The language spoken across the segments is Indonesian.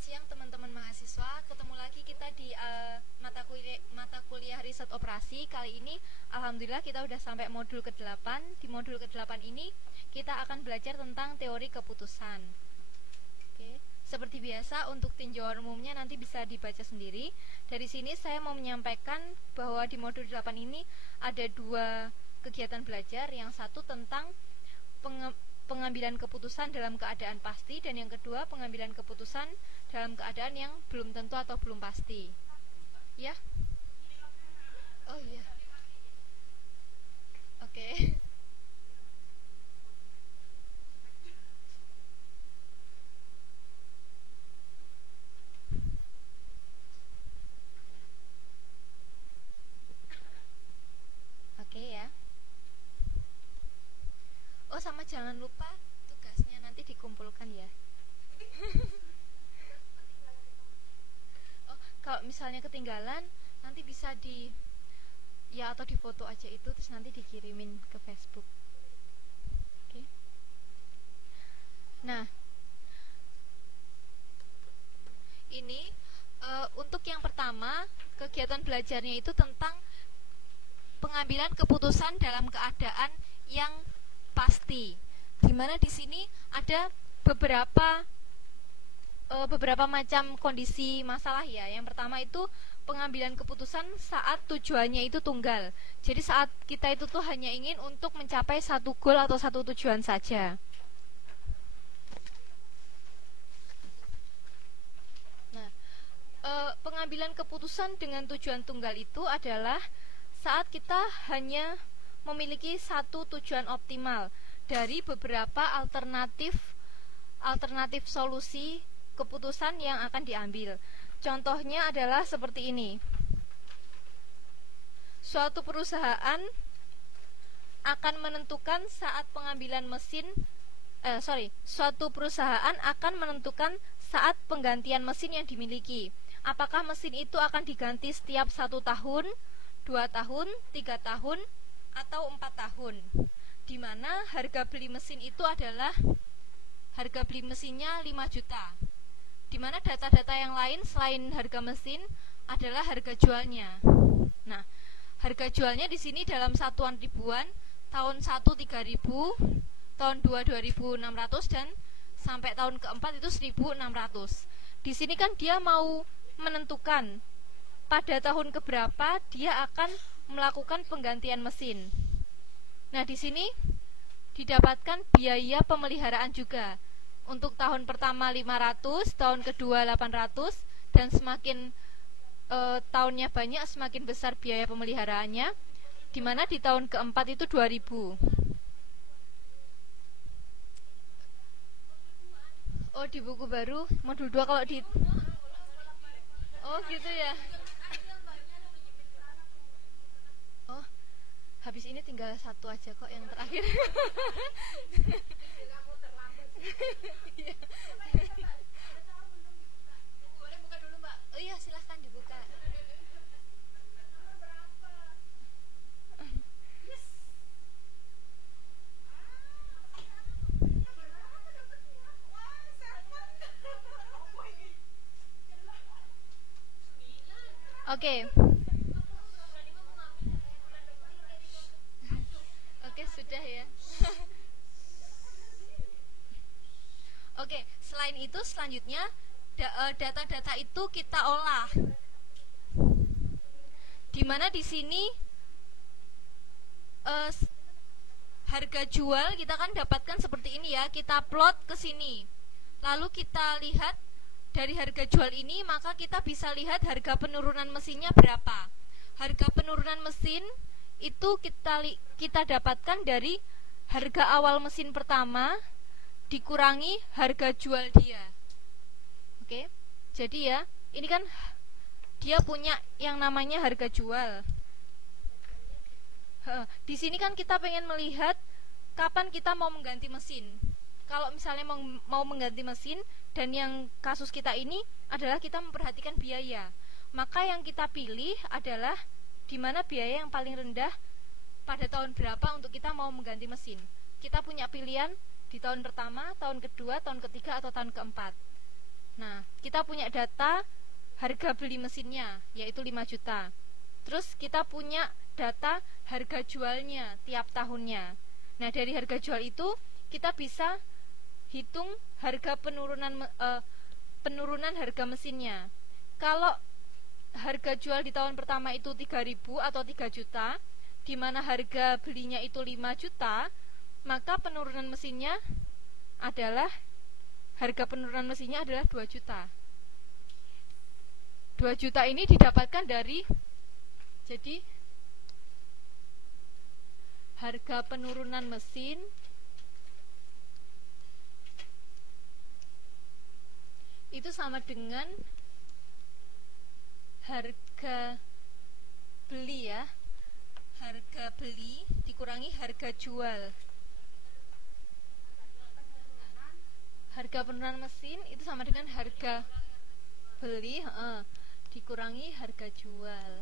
Selamat siang teman-teman mahasiswa. Ketemu lagi kita di mata kuliah riset operasi. Kali ini alhamdulillah kita udah sampai modul ke-8. Di modul ke-8 ini kita akan belajar tentang teori keputusan. Oke. Seperti biasa untuk tinjauan umumnya nanti bisa dibaca sendiri. Dari sini saya mau menyampaikan bahwa di modul 8 ini ada 2 kegiatan belajar. Yang satu tentang pengambilan keputusan dalam keadaan pasti, dan yang kedua pengambilan keputusan dalam keadaan yang belum tentu atau belum pasti. Ya? Oh iya. Oke. Oke ya. Oh, sama jangan lupa tugasnya nanti dikumpulkan ya. Oh, kalau misalnya ketinggalan nanti bisa atau di foto aja itu, terus nanti dikirimin ke Facebook. Oke. Nah, ini untuk yang pertama kegiatan belajarnya itu tentang pengambilan keputusan dalam keadaan yang pasti. Dimana di sini ada beberapa macam kondisi masalah ya. Yang pertama itu pengambilan keputusan saat tujuannya itu tunggal. Jadi saat kita itu tuh hanya ingin untuk mencapai satu goal atau satu tujuan saja. Nah, pengambilan keputusan dengan tujuan tunggal itu adalah saat kita hanya memiliki satu tujuan optimal dari beberapa alternatif solusi keputusan yang akan diambil. Contohnya adalah seperti ini. Suatu perusahaan akan menentukan saat pengambilan suatu perusahaan akan menentukan saat penggantian mesin yang dimiliki. Apakah mesin itu akan diganti setiap 1 tahun, 2 tahun, 3 tahun, atau 4 tahun, di mana harga beli mesin itu adalah harga beli mesinnya 5 juta, di mana data-data yang lain selain harga mesin adalah harga jualnya. Nah, harga jualnya di sini dalam satuan ribuan, tahun 1 3.000, tahun 2 2.600, dan sampai tahun keempat itu 1.600. Di sini kan dia mau menentukan pada tahun keberapa dia akan melakukan penggantian mesin. Nah, di sini didapatkan biaya pemeliharaan juga. Untuk tahun pertama 500, tahun kedua 800, dan semakin tahunnya banyak semakin besar biaya pemeliharaannya. Di mana di tahun keempat itu 2000. Oh, di buku baru modul 2 kalau di Oh, gitu ya. Oh, habis ini tinggal satu aja kok yang terakhir. Boleh buka dulu, Mbak? Oh iya, silahkan dibuka. Oke. Oke, sudah ya. Oke, selain itu selanjutnya data-data itu kita olah. Dimana di sini harga jual kita kan dapatkan seperti ini ya. Kita plot ke sini. Lalu kita lihat dari harga jual ini, maka kita bisa lihat harga penurunan mesinnya berapa. Harga penurunan mesin itu kita dapatkan dari harga awal mesin pertama dikurangi harga jual dia. Oke. Jadi ya, ini kan dia punya yang namanya harga jual. Di sini kan kita pengen melihat kapan kita mau mengganti mesin. Kalau misalnya mau mengganti mesin, dan yang kasus kita ini adalah kita memperhatikan biaya, maka yang kita pilih adalah di mana biaya yang paling rendah pada tahun berapa untuk kita mau mengganti mesin. Kita punya pilihan di tahun pertama, tahun kedua, tahun ketiga, atau tahun keempat. Nah, kita punya data harga beli mesinnya, yaitu 5 juta. Terus kita punya data harga jualnya tiap tahunnya. Nah, dari harga jual itu kita bisa hitung harga penurunan harga mesinnya. Kalau harga jual di tahun pertama itu 3.000 atau 3 juta, di mana harga belinya itu 5 juta, maka penurunan mesinnya adalah harga penurunan mesinnya adalah 2 juta. 2 juta ini didapatkan dari, jadi harga penurunan mesin itu sama dengan harga beli ya. Harga beli dikurangi harga jual. Harga penurunan mesin itu sama dengan harga beli dikurangi harga jual.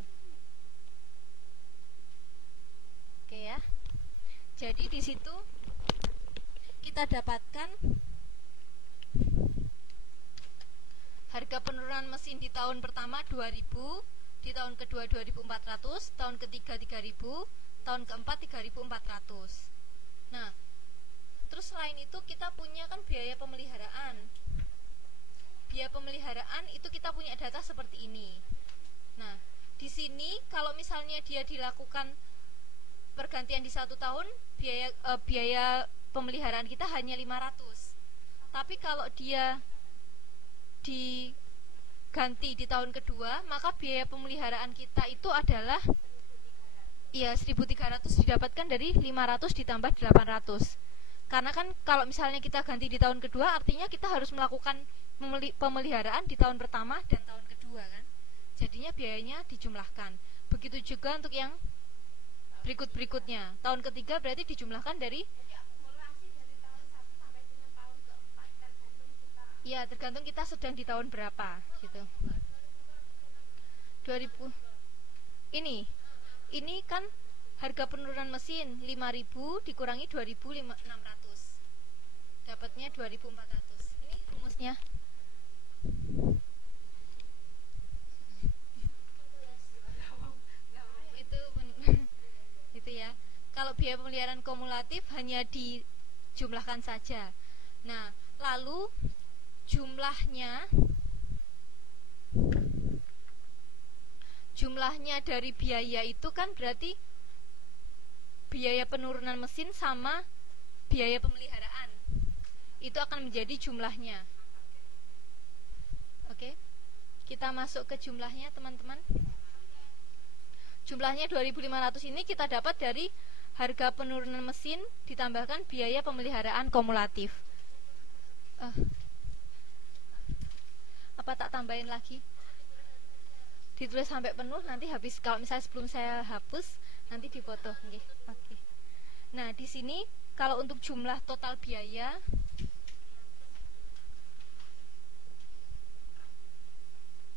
Oke ya. Jadi di situ kita dapatkan harga penurunan mesin di tahun pertama 2.000, di tahun kedua 2.400, tahun ketiga 3.000, tahun keempat 3.400. Nah, terus selain itu kita punya kan biaya pemeliharaan. Biaya pemeliharaan itu kita punya data seperti ini. Nah, di sini kalau misalnya dia dilakukan pergantian di 1 tahun, biaya pemeliharaan kita hanya 500. Tapi kalau dia diganti di tahun kedua, maka biaya pemeliharaan kita itu adalah 1.300 didapatkan dari 500 ditambah 800. Karena kan kalau misalnya kita ganti di tahun kedua, artinya kita harus melakukan pemeliharaan di tahun pertama dan tahun kedua kan. Jadinya biayanya dijumlahkan. Begitu juga untuk yang berikut-berikutnya. Tahun ketiga berarti dijumlahkan dari tergantung kita sedang di tahun berapa gitu. 2000 ini kan harga penurunan mesin 5.000 dikurangi 2.600, dapatnya 2.400. Ini rumusnya. Itu ya. Kalau biaya pemeliharaan kumulatif hanya dijumlahkan saja. Nah, lalu jumlahnya dari biaya itu kan berarti biaya penurunan mesin sama biaya pemeliharaan. Itu akan menjadi jumlahnya. Oke. Kita masuk ke jumlahnya, teman-teman. Jumlahnya 2.500 ini kita dapat dari harga penurunan mesin ditambahkan biaya pemeliharaan kumulatif. Apa tak tambahin lagi? Ditulis sampai penuh, nanti habis, kalau misalnya sebelum saya hapus nanti difoto. Oke. Nah, di sini kalau untuk jumlah total biaya,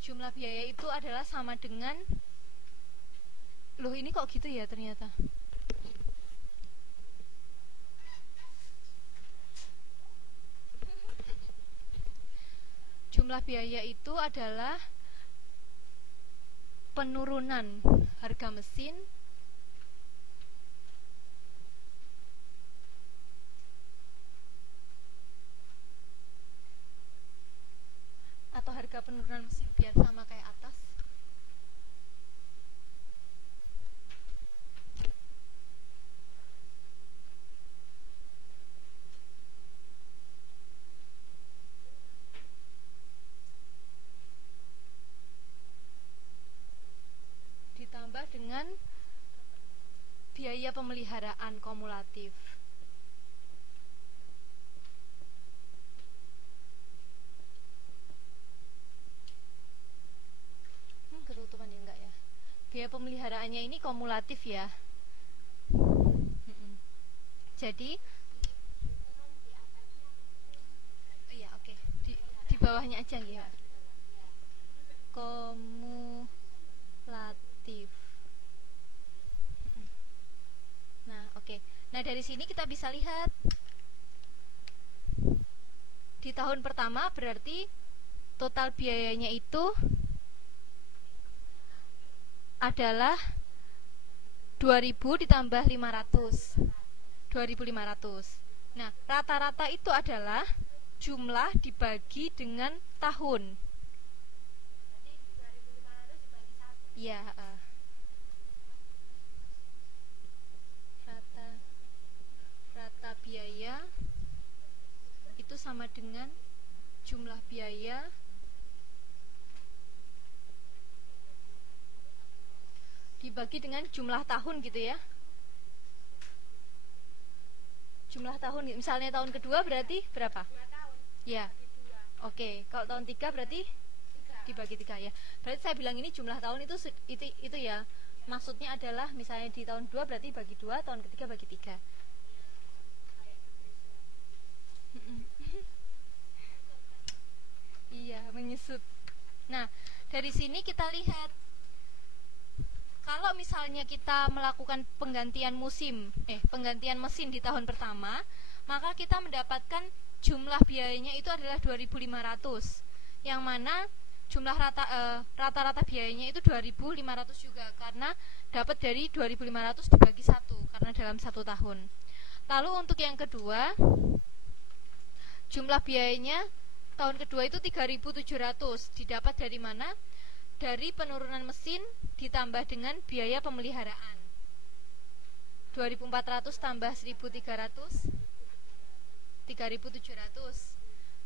jumlah biaya itu adalah sama dengan, loh ini kok gitu ya ternyata. Jumlah biaya itu adalah penurunan harga mesin atau harga penurunan mesin biar sama kayak atas. Ditambah dengan biaya pemeliharaan kumulatif. Ketutupan ya, enggak ya? Biaya pemeliharaannya ini kumulatif ya. Jadi iya, oke. Di bawahnya aja ya. Kumulatif. Nah, oke. Nah, dari sini kita bisa lihat di tahun pertama berarti total biayanya itu adalah 2000 ditambah 500, 2500. Nah, rata-rata itu adalah jumlah dibagi dengan tahun. Iya, rata biaya itu sama dengan jumlah biaya dibagi dengan jumlah tahun gitu ya. Jumlah tahun, misalnya tahun kedua berarti berapa? 2 tahun. Ya. Oke, kalau tahun 3 berarti dibagi 3 ya. Berarti saya bilang ini jumlah tahun itu ya. Maksudnya adalah misalnya di tahun 2 berarti bagi 2, tahun ketiga bagi 3. Iya, menyusut. Nah, dari sini kita lihat kalau misalnya kita melakukan penggantian mesin di tahun pertama, maka kita mendapatkan jumlah biayanya itu adalah 2500. Yang mana jumlah rata-rata biayanya itu 2500 juga, karena dapat dari 2500 dibagi 1 karena dalam 1 tahun. Lalu untuk yang kedua, jumlah biayanya tahun kedua itu 3700. Didapat dari mana? Dari penurunan mesin ditambah dengan biaya pemeliharaan. 2400 tambah 1300, 3700.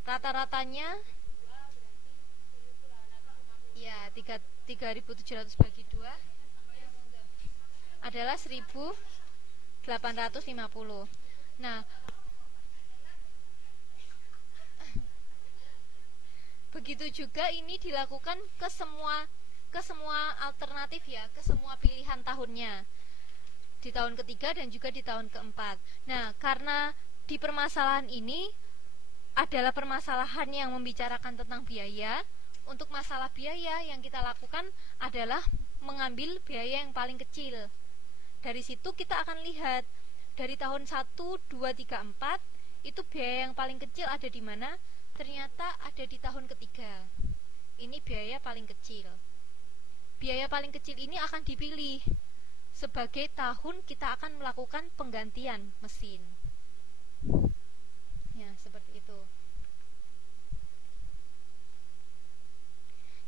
Rata-ratanya ya 3700 bagi 2 adalah 1850. Nah, begitu juga ini dilakukan ke semua alternatif ya, ke semua pilihan tahunnya. Di tahun ketiga dan juga di tahun keempat. Nah, karena di permasalahan ini adalah permasalahan yang membicarakan tentang biaya, untuk masalah biaya yang kita lakukan adalah mengambil biaya yang paling kecil. Dari situ kita akan lihat dari tahun 1, 2, 3, 4 itu biaya yang paling kecil ada di mana? Ternyata ada di tahun ketiga. Ini biaya paling kecil. Biaya paling kecil ini akan dipilih sebagai tahun kita akan melakukan penggantian mesin. Ya, seperti itu.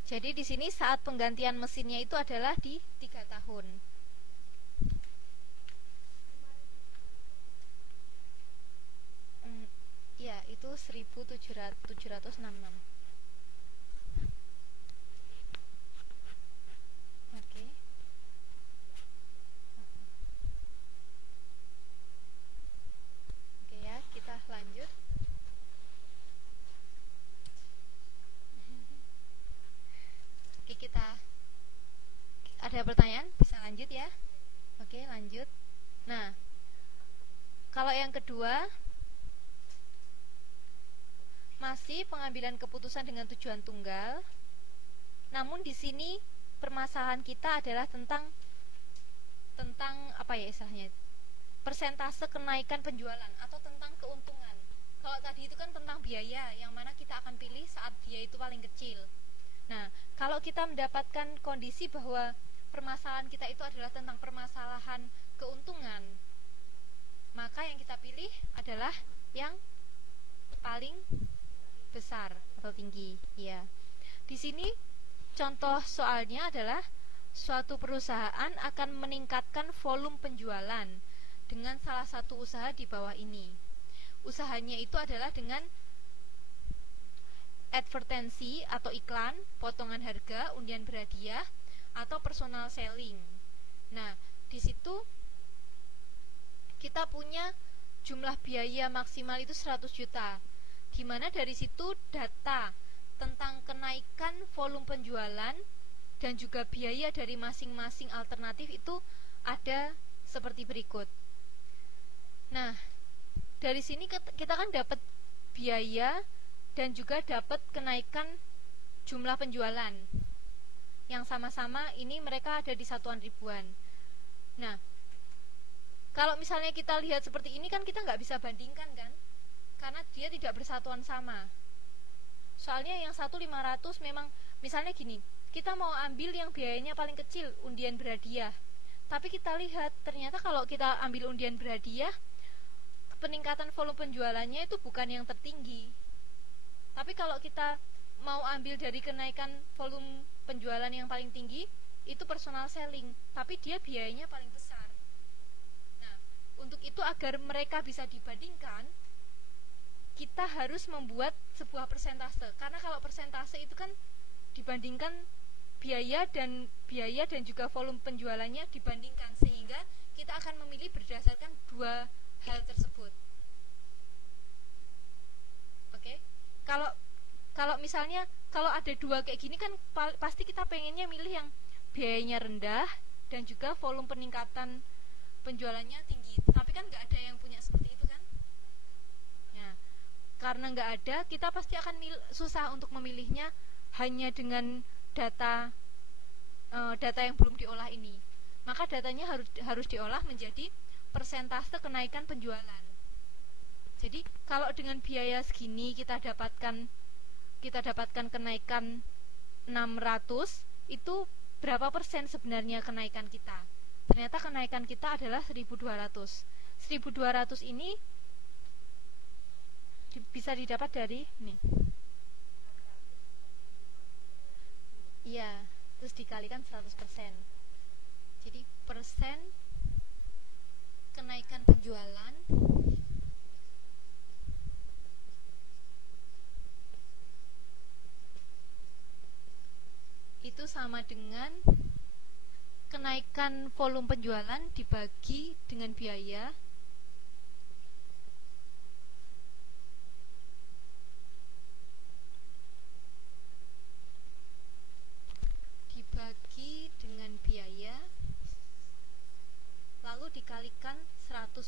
Jadi di sini saat penggantian mesinnya itu adalah di 3 tahun. Ya, itu 1766. Oke. Oke ya, kita lanjut. Oke, kita ada pertanyaan? Bisa lanjut ya? Oke, lanjut. Nah, kalau yang kedua masih pengambilan keputusan dengan tujuan tunggal. Namun di sini permasalahan kita adalah tentang apa ya istilahnya? Persentase kenaikan penjualan atau tentang keuntungan. Kalau tadi itu kan tentang biaya, yang mana kita akan pilih saat biaya itu paling kecil. Nah, kalau kita mendapatkan kondisi bahwa permasalahan kita itu adalah tentang permasalahan keuntungan, maka yang kita pilih adalah yang paling besar atau tinggi, ya. Di sini contoh soalnya adalah suatu perusahaan akan meningkatkan volume penjualan dengan salah satu usaha di bawah ini. Usahanya itu adalah dengan advertensi atau iklan, potongan harga, undian berhadiah, atau personal selling. Nah, di situ kita punya jumlah biaya maksimal itu 100 juta. Di mana dari situ data tentang kenaikan volume penjualan dan juga biaya dari masing-masing alternatif itu ada seperti berikut. Nah, dari sini kita kan dapat biaya dan juga dapat kenaikan jumlah penjualan yang sama-sama ini mereka ada di satuan ribuan. Nah, kalau misalnya kita lihat seperti ini kan kita nggak bisa bandingkan kan, karena dia tidak bersatuan sama. Soalnya yang satu 500 memang, misalnya gini, kita mau ambil yang biayanya paling kecil, undian berhadiah. Tapi kita lihat ternyata kalau kita ambil undian berhadiah, peningkatan volume penjualannya itu bukan yang tertinggi. Tapi kalau kita mau ambil dari kenaikan volume penjualan yang paling tinggi, itu personal selling, tapi dia biayanya paling besar. Nah, untuk itu agar mereka bisa dibandingkan, kita harus membuat sebuah persentase. Karena kalau persentase itu kan dibandingkan biaya dan juga volume penjualannya dibandingkan, sehingga kita akan memilih berdasarkan dua hal tersebut. Oke. Kalau misalnya kalau ada dua kayak gini kan pasti kita pengennya milih yang biayanya rendah dan juga volume peningkatan penjualannya tinggi. Tapi kan nggak ada yang punya seperti itu kan? Ya, karena nggak ada, kita pasti akan susah untuk memilihnya hanya dengan data yang belum diolah ini. Maka datanya harus diolah menjadi persentase kenaikan penjualan. Jadi kalau dengan biaya segini kita dapatkan kenaikan 600, itu berapa persen sebenarnya kenaikan kita? Ternyata kenaikan kita adalah 1.200. 1.200 ini bisa didapat dari nih. Iya, terus dikalikan 100%. Jadi persen kenaikan penjualan itu sama dengan kenaikan volume penjualan dibagi dengan biaya lalu dikalikan 100%.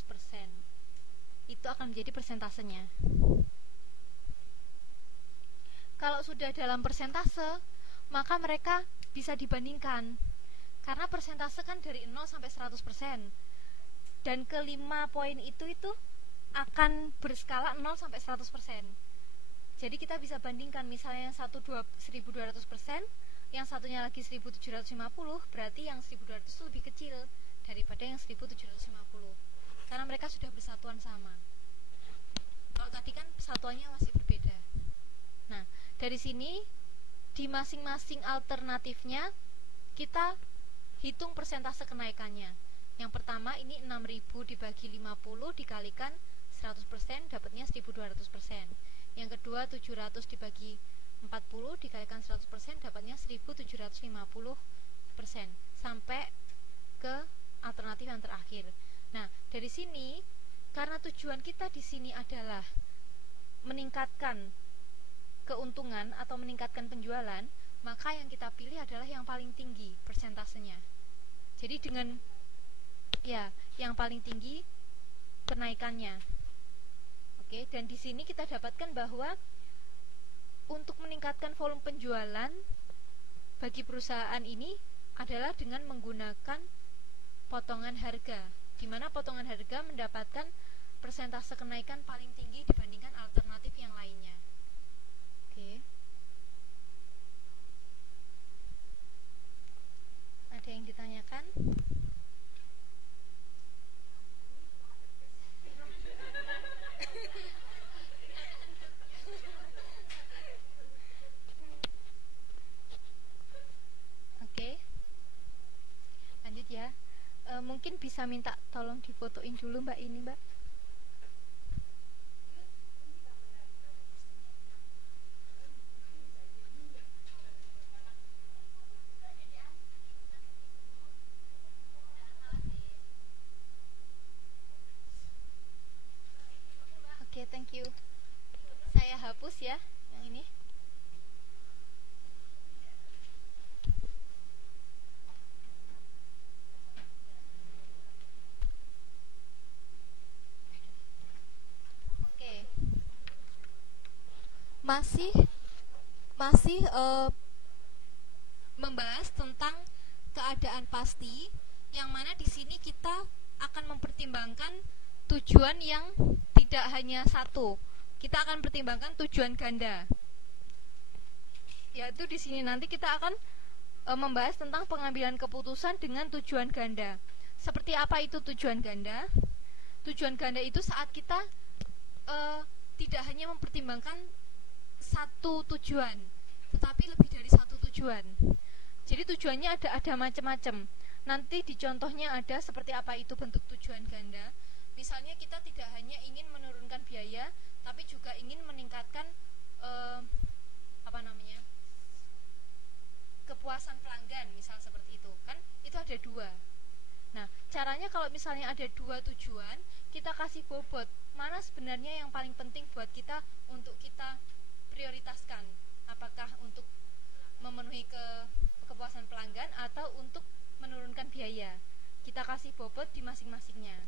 Itu akan menjadi persentasenya. Kalau sudah dalam persentase, maka mereka bisa dibandingkan. Karena persentase kan dari 0 sampai 100%. Dan kelima poin itu akan berskala 0 sampai 100%. Jadi kita bisa bandingkan, misalnya yang satu 1.200%, yang satunya lagi 1.750, berarti yang 1.200 itu lebih kecil daripada yang 1.750, karena mereka sudah bersatuan sama. Kalau tadi kan satuannya masih berbeda. Nah, dari sini di masing-masing alternatifnya kita hitung persentase kenaikannya. Yang pertama ini 6.000 dibagi 50 dikalikan 100%, dapatnya 1.200%. Yang kedua 700 dibagi 40 dikalikan 100%, dapatnya 1.750%, sampai ke alternatif yang terakhir. Nah, dari sini karena tujuan kita di sini adalah meningkatkan keuntungan atau meningkatkan penjualan, maka yang kita pilih adalah yang paling tinggi persentasenya. Jadi dengan yang paling tinggi kenaikannya. Oke, dan di sini kita dapatkan bahwa untuk meningkatkan volume penjualan bagi perusahaan ini adalah dengan menggunakan potongan harga, di mana potongan harga mendapatkan persentase kenaikan paling tinggi dibandingkan alternatif yang lainnya. Oke. Ada yang ditanyakan? Oke. Lanjut ya. Mungkin bisa minta tolong difotoin dulu Mbak ini, Mbak. Oke, thank you. Saya hapus ya yang ini. Oke. Masih membahas tentang keadaan pasti, yang mana di sini kita akan mempertimbangkan tujuan yang tidak hanya satu. Kita akan pertimbangkan tujuan ganda. itu di sini nanti kita akan membahas tentang pengambilan keputusan dengan tujuan ganda. Seperti apa itu tujuan ganda? Tujuan ganda itu saat kita tidak hanya mempertimbangkan satu tujuan, tetapi lebih dari satu tujuan. Jadi tujuannya ada macam-macam. Nanti di contohnya ada seperti apa itu bentuk tujuan ganda. Misalnya kita tidak hanya ingin menurunkan biaya, tapi juga ingin meningkatkan kepuasan pelanggan, misal seperti itu. Kan itu ada dua. Nah, caranya kalau misalnya ada dua tujuan, kita kasih bobot. Mana sebenarnya yang paling penting buat kita untuk kita prioritaskan? Apakah untuk memenuhi kepuasan pelanggan atau untuk menurunkan biaya? Kita kasih bobot di masing-masingnya.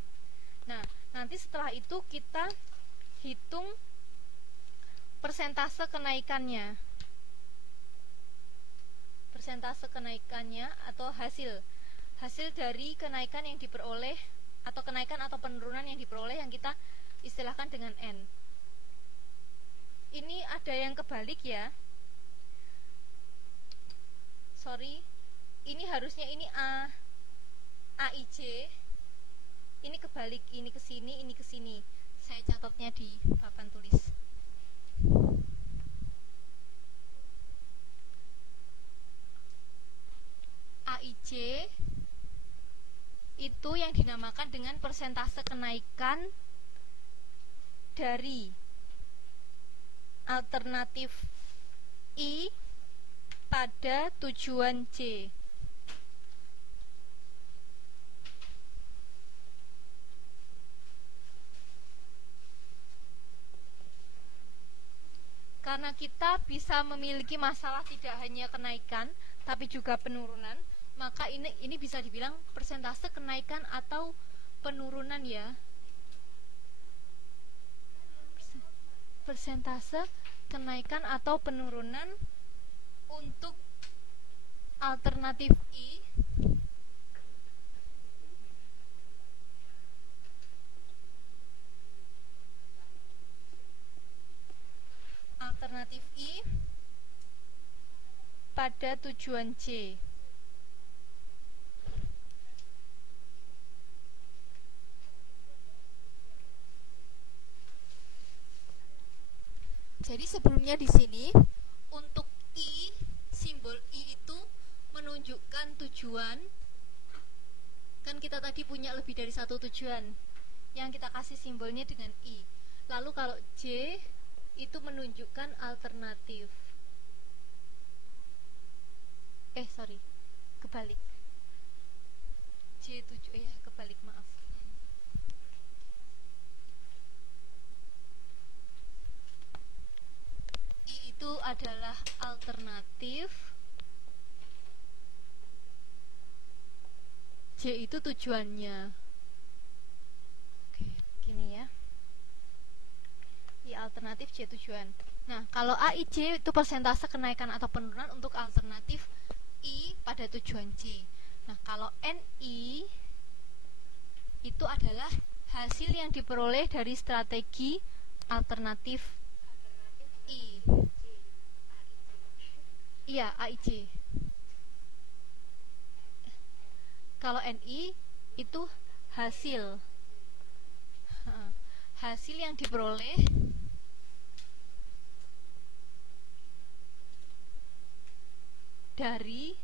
Nah, nanti setelah itu kita hitung persentase kenaikannya. Persentase kenaikannya atau hasil dari kenaikan yang diperoleh, atau kenaikan atau penurunan yang diperoleh yang kita istilahkan dengan N. Ini ada yang kebalik ya. Sorry, ini harusnya ini AIJ. Ini kebalik, ini ke sini, ini ke sini. Saya catatnya di papan tulis. AIJ itu yang dinamakan dengan persentase kenaikan dari alternatif I pada tujuan J. Karena kita bisa memiliki masalah tidak hanya kenaikan tapi juga penurunan, maka ini bisa dibilang persentase kenaikan atau penurunan ya. Persentase kenaikan atau penurunan untuk alternatif I pada tujuan J. Jadi sebelumnya di sini untuk I, simbol I itu menunjukkan tujuan. Kan kita tadi punya lebih dari satu tujuan yang kita kasih simbolnya dengan I. Lalu kalau J itu menunjukkan alternatif. Kebalik. J7 ya, kebalik, maaf. I itu adalah alternatif, J itu tujuannya. Oke, gini ya. I alternatif, J tujuan. Nah, kalau AIJ itu persentase kenaikan atau penurunan untuk alternatif I pada tujuan J. Nah, kalau NI itu adalah hasil yang diperoleh dari strategi alternatif I. Iya, AIJ. Kalau NI itu hasil yang diperoleh dari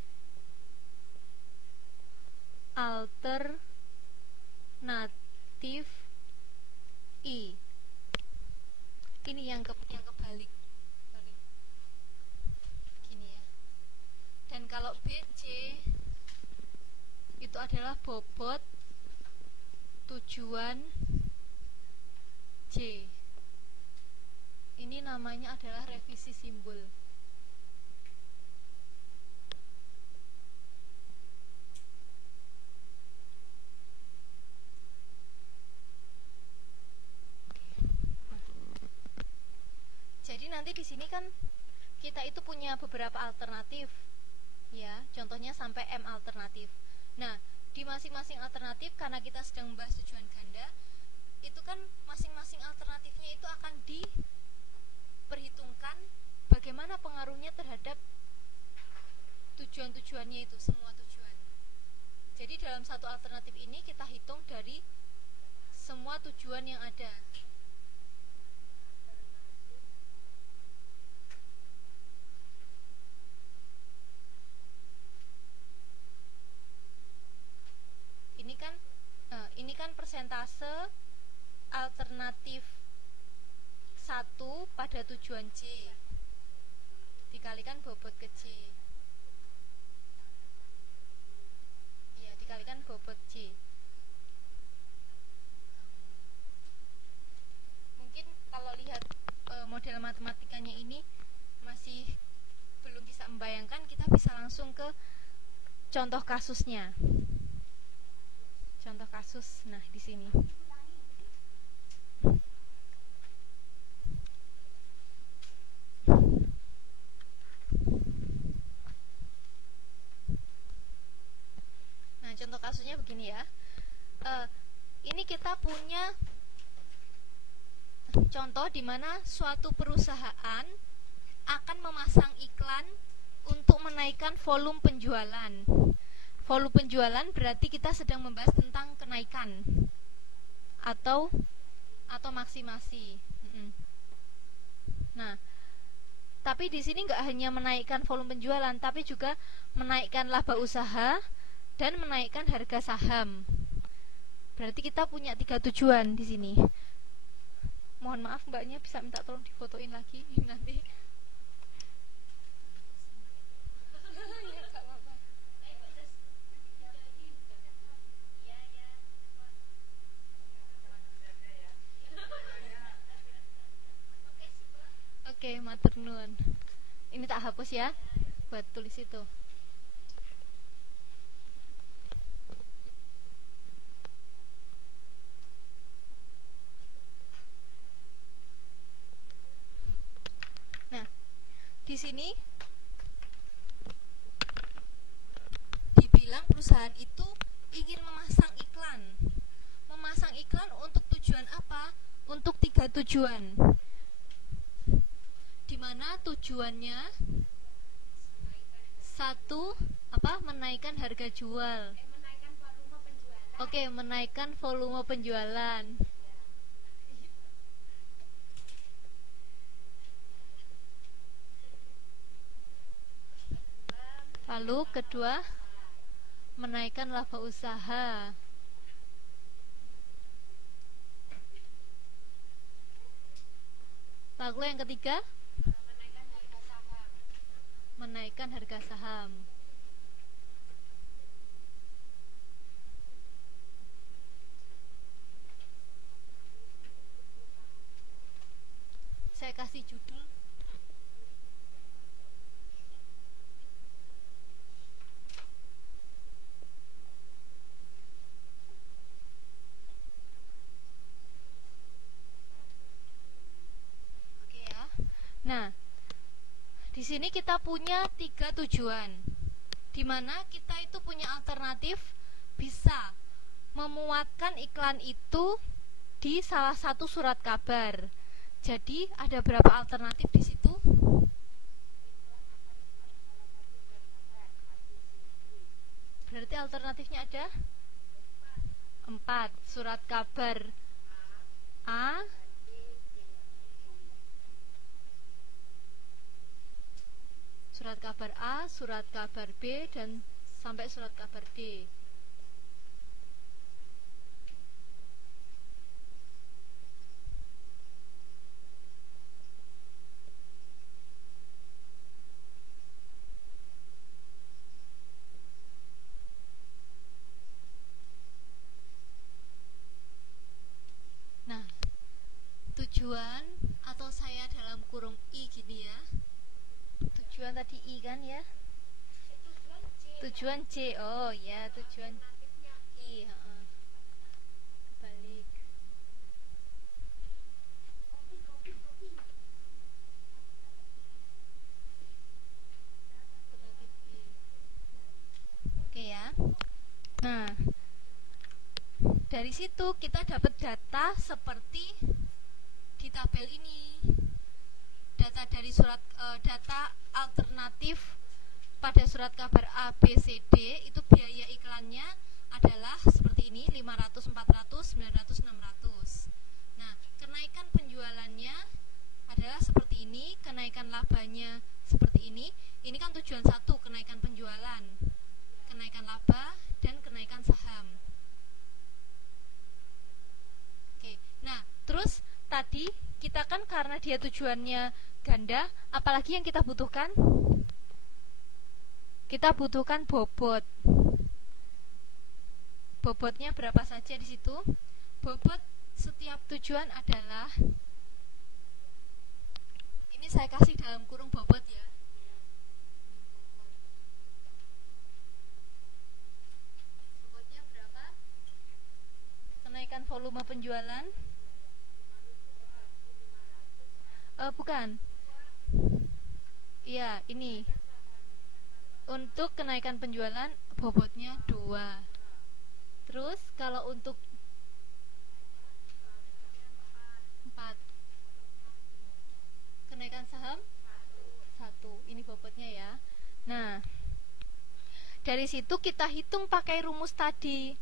alternatif I. Ini yang kebalik. Gini ya. Dan kalau BC itu adalah bobot tujuan J. Ini namanya adalah revisi simbol. Jadi nanti di sini kan kita itu punya beberapa alternatif, ya. Contohnya sampai M alternatif. Nah, di masing-masing alternatif karena kita sedang membahas tujuan ganda, itu kan masing-masing alternatifnya itu akan diperhitungkan bagaimana pengaruhnya terhadap tujuan-tujuannya itu, semua tujuan. Jadi dalam satu alternatif ini kita hitung dari semua tujuan yang ada. Ini kan persentase alternatif 1 pada tujuan C dikalikan bobot ke C. Ya, dikalikan bobot C. Mungkin kalau lihat model matematikanya ini masih belum bisa membayangkan, kita bisa langsung ke contoh kasusnya. Contoh kasus, nah di sini. Nah, contoh kasusnya begini ya. Ini kita punya contoh di mana suatu perusahaan akan memasang iklan untuk menaikkan volume penjualan. Volume penjualan berarti kita sedang membahas tentang kenaikan atau maksimasi. Nah, tapi di sini nggak hanya menaikkan volume penjualan, tapi juga menaikkan laba usaha dan menaikkan harga saham. Berarti kita punya 3 tujuan di sini. Mohon maaf mbaknya, bisa minta tolong difotoin lagi nanti. Oke, matur nuwun. Ini tak hapus ya, buat tulis itu. Nah, di sini dibilang perusahaan itu ingin memasang iklan. Memasang iklan untuk tujuan apa? Untuk 3 tujuan. Dimana tujuannya 1, menaikkan harga jual. Menaikkan volume penjualan. Oke, menaikkan volume penjualan. Lalu kedua, menaikkan laba usaha. Lalu yang ketiga, menaikkan harga saham. Saya kasih judul. Oke ya. Nah, di sini kita punya 3 tujuan, di mana kita itu punya alternatif bisa memuatkan iklan itu di salah satu surat kabar. Jadi ada berapa alternatif di situ? Berarti alternatifnya ada 4. Surat kabar A, surat kabar A, surat kabar B, dan sampai surat kabar D. Nah, tujuan atau saya dalam kurung I gini ya. Tujuan tadi I kan ya? Tujuan C. Oh ya, tujuan I. Kebalik. Oke ya. Nah, dari situ kita dapat data seperti di tabel ini. Data dari surat data alternatif pada surat kabar A, B, C, D itu biaya iklannya adalah seperti ini, 500, 400, 900, 600. Nah, kenaikan penjualannya adalah seperti ini, kenaikan labanya seperti ini. Ini kan tujuan satu, kenaikan penjualan, kenaikan laba, dan kenaikan saham. Oke, nah terus tadi kita kan karena dia tujuannya ganda, apalagi yang kita butuhkan? Kita butuhkan bobot. Bobotnya berapa saja di situ? Bobot setiap tujuan adalah, ini saya kasih dalam kurung bobot ya. Bobotnya berapa? Kenaikan volume penjualan? Bukan. Iya, ini. Untuk kenaikan penjualan bobotnya 2. Terus kalau untuk 4. Kenaikan saham 1. Ini bobotnya ya. Nah, dari situ kita hitung pakai rumus tadi.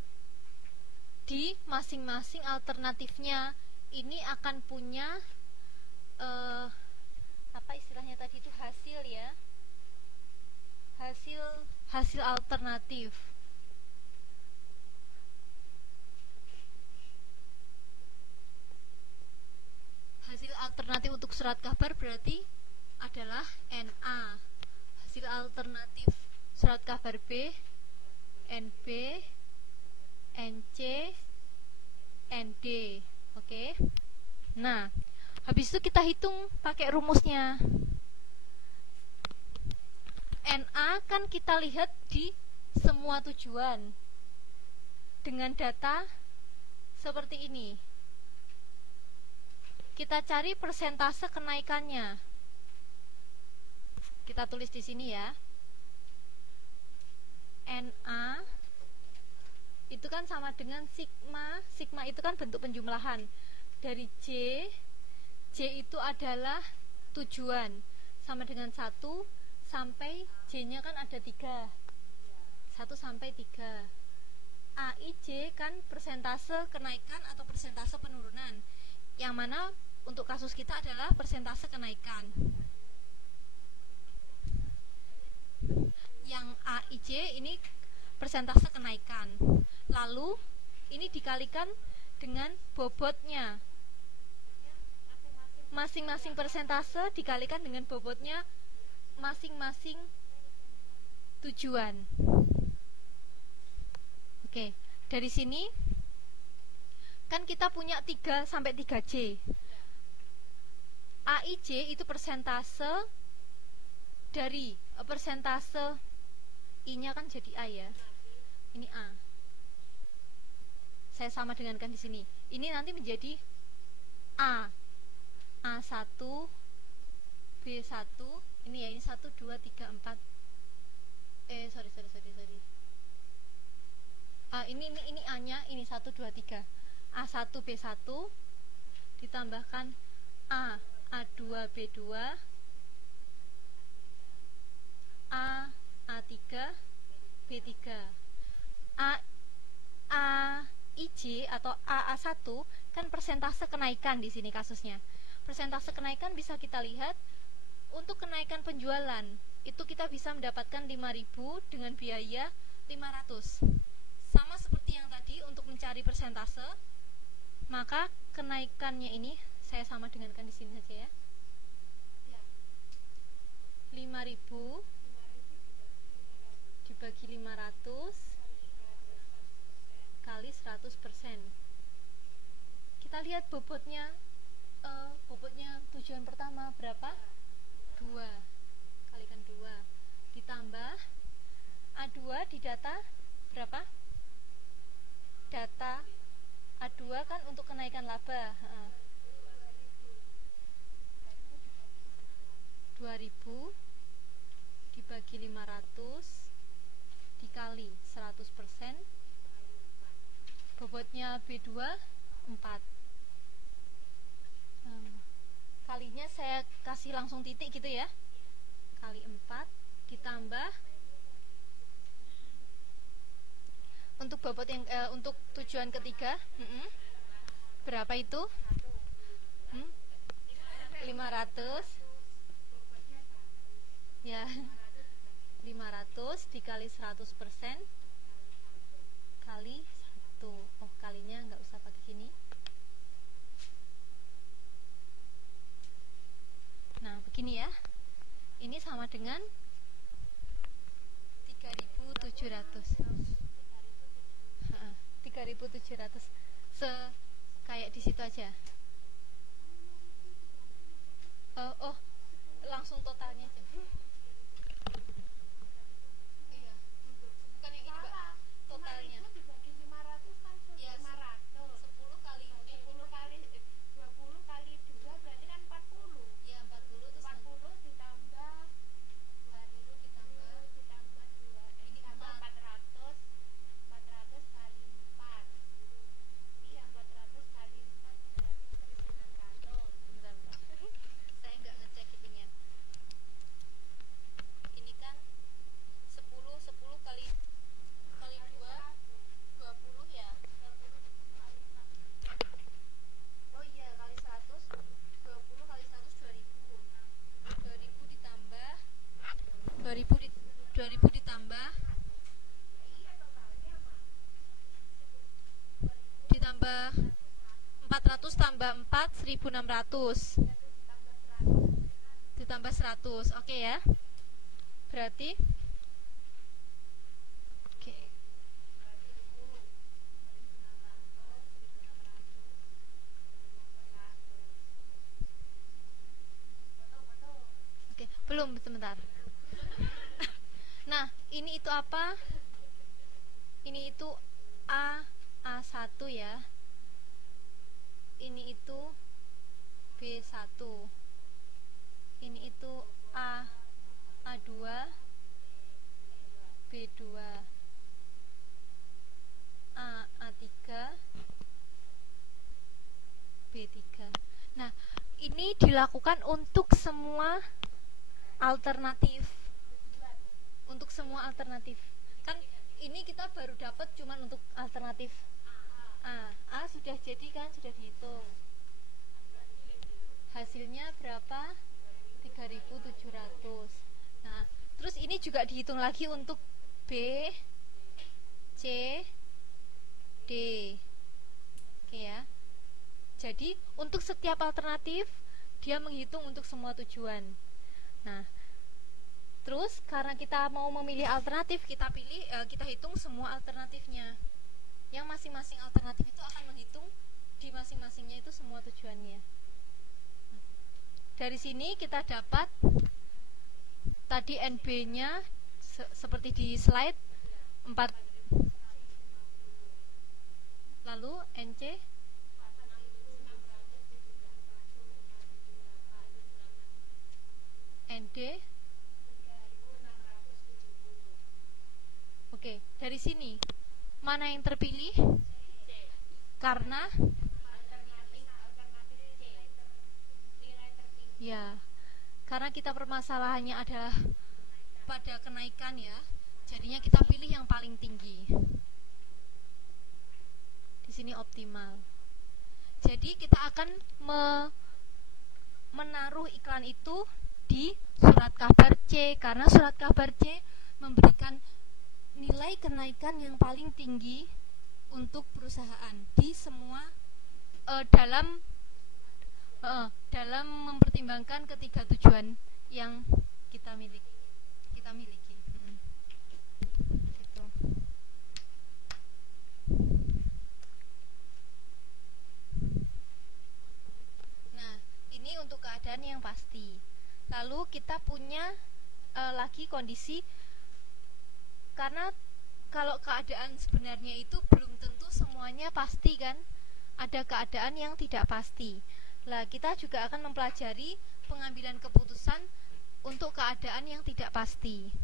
Di masing-masing alternatifnya ini akan punya apa istilahnya tadi itu, hasil ya. Hasil alternatif. Hasil alternatif untuk surat kabar berarti adalah NA. Hasil alternatif surat kabar B, NB, NC, ND. Oke. Nah, habis itu kita hitung pakai rumusnya. NA kan kita lihat di semua tujuan dengan data seperti ini. Kita cari persentase kenaikannya. Kita tulis di sini ya. NA itu kan sama dengan sigma. Sigma itu kan bentuk penjumlahan dari J. J itu adalah tujuan, sama dengan 1 sampai J-nya kan ada 3. 1 sampai 3. AIJ kan persentase kenaikan atau persentase penurunan. Yang mana untuk kasus kita adalah persentase kenaikan. Yang AIJ ini persentase kenaikan. Lalu ini dikalikan dengan bobotnya. Masing-masing persentase dikalikan dengan bobotnya masing-masing tujuan. Oke, dari sini kan kita punya 3 sampai 3J. AIJ itu persentase dari persentase I-nya kan jadi A ya. Ini A. Saya sama dengankan di sini. Ini nanti menjadi A. A1, B1. Ini ya, ini 1 2 3 4. Sorry. Ini A-nya, ini 1 2 3. A1 B1 ditambahkan A2 B2, A3 B3. AIJ atau AA1 kan persentase kenaikan di sini kasusnya. Persentase kenaikan bisa kita lihat untuk kenaikan penjualan. Itu kita bisa mendapatkan 5.000 dengan biaya 500. Sama seperti yang tadi untuk mencari persentase, maka kenaikannya ini saya sama dengankan di sini saja ya. 5.000 dibagi 500 kali 100%. Kita lihat bobotnya tujuan pertama berapa? 2. Kalikan 2 ditambah A2 di data berapa? Data A2 kan untuk kenaikan laba. 2.000 dibagi 500 dikali 100%. Bobotnya B2 4. Kalinya saya kasih langsung titik gitu ya. Kali 4 ditambah bobot yang untuk tujuan ketiga berapa itu? 500 ya. 500 dikali 100% kali 1. Oh, kalinya nggak usah pakai gini. Nah, begini ya. Ini sama dengan 3.700. 3.700. Kayak di situ aja. Oh, langsung totalnya aja. Iya. Bukan yang ini, Mbak. Totalnya. Dibagi 500 kan Iya, 500. 10 kali 10 kali 20 kali 2 berarti kan 40. ya 40 terus 40 ditambah 40 ditambah 2 ini ditambah 4. 400. 400 kali 4. Iya, 400 kali 4 berarti 1.600. Bentar. Saya nggak ngecek itunya. Ini kan 10 kali 2 20 ya. Oh iya, kali 100 20 kali 100 2000. 2000 ditambah 2000 ditambah 400 tambah 4 1600 ditambah 100. Oke ya. Berarti oke. Oke, belum, sebentar. Nah, ini itu apa? Ini itu A1 ya. Ini itu B1. Ini itu A2, B2, A3, B3. Nah, ini dilakukan untuk semua alternatif. Untuk semua alternatif. Kan ini kita baru dapat cuman untuk alternatif A sudah jadi kan, sudah dihitung. Hasilnya berapa? 3.700. Nah, terus ini juga dihitung lagi untuk B, C, D. Oke ya. Jadi untuk setiap alternatif dia menghitung untuk semua tujuan. Nah, terus karena kita mau memilih alternatif, kita hitung semua alternatifnya. Yang masing-masing alternatif itu akan menghitung di masing-masingnya itu semua tujuannya. Dari sini kita dapat tadi NB-nya seperti di slide 4. Lalu NC ND. Oke, dari sini mana yang terpilih? Karena ya, karena kita permasalahannya adalah pada kenaikan ya, jadinya kita pilih yang paling tinggi. Di sini optimal. Jadi kita akan menaruh iklan itu di surat kabar C, karena surat kabar C memberikan nilai kenaikan yang paling tinggi untuk perusahaan di semua dalam mempertimbangkan ketiga tujuan yang kita miliki. Gitu. Nah, ini untuk keadaan yang pasti. Lalu kita punya lagi kondisi, karena kalau keadaan sebenarnya itu belum tentu semuanya pasti kan, ada keadaan yang tidak pasti. Lah, kita juga akan mempelajari pengambilan keputusan untuk keadaan yang tidak pasti.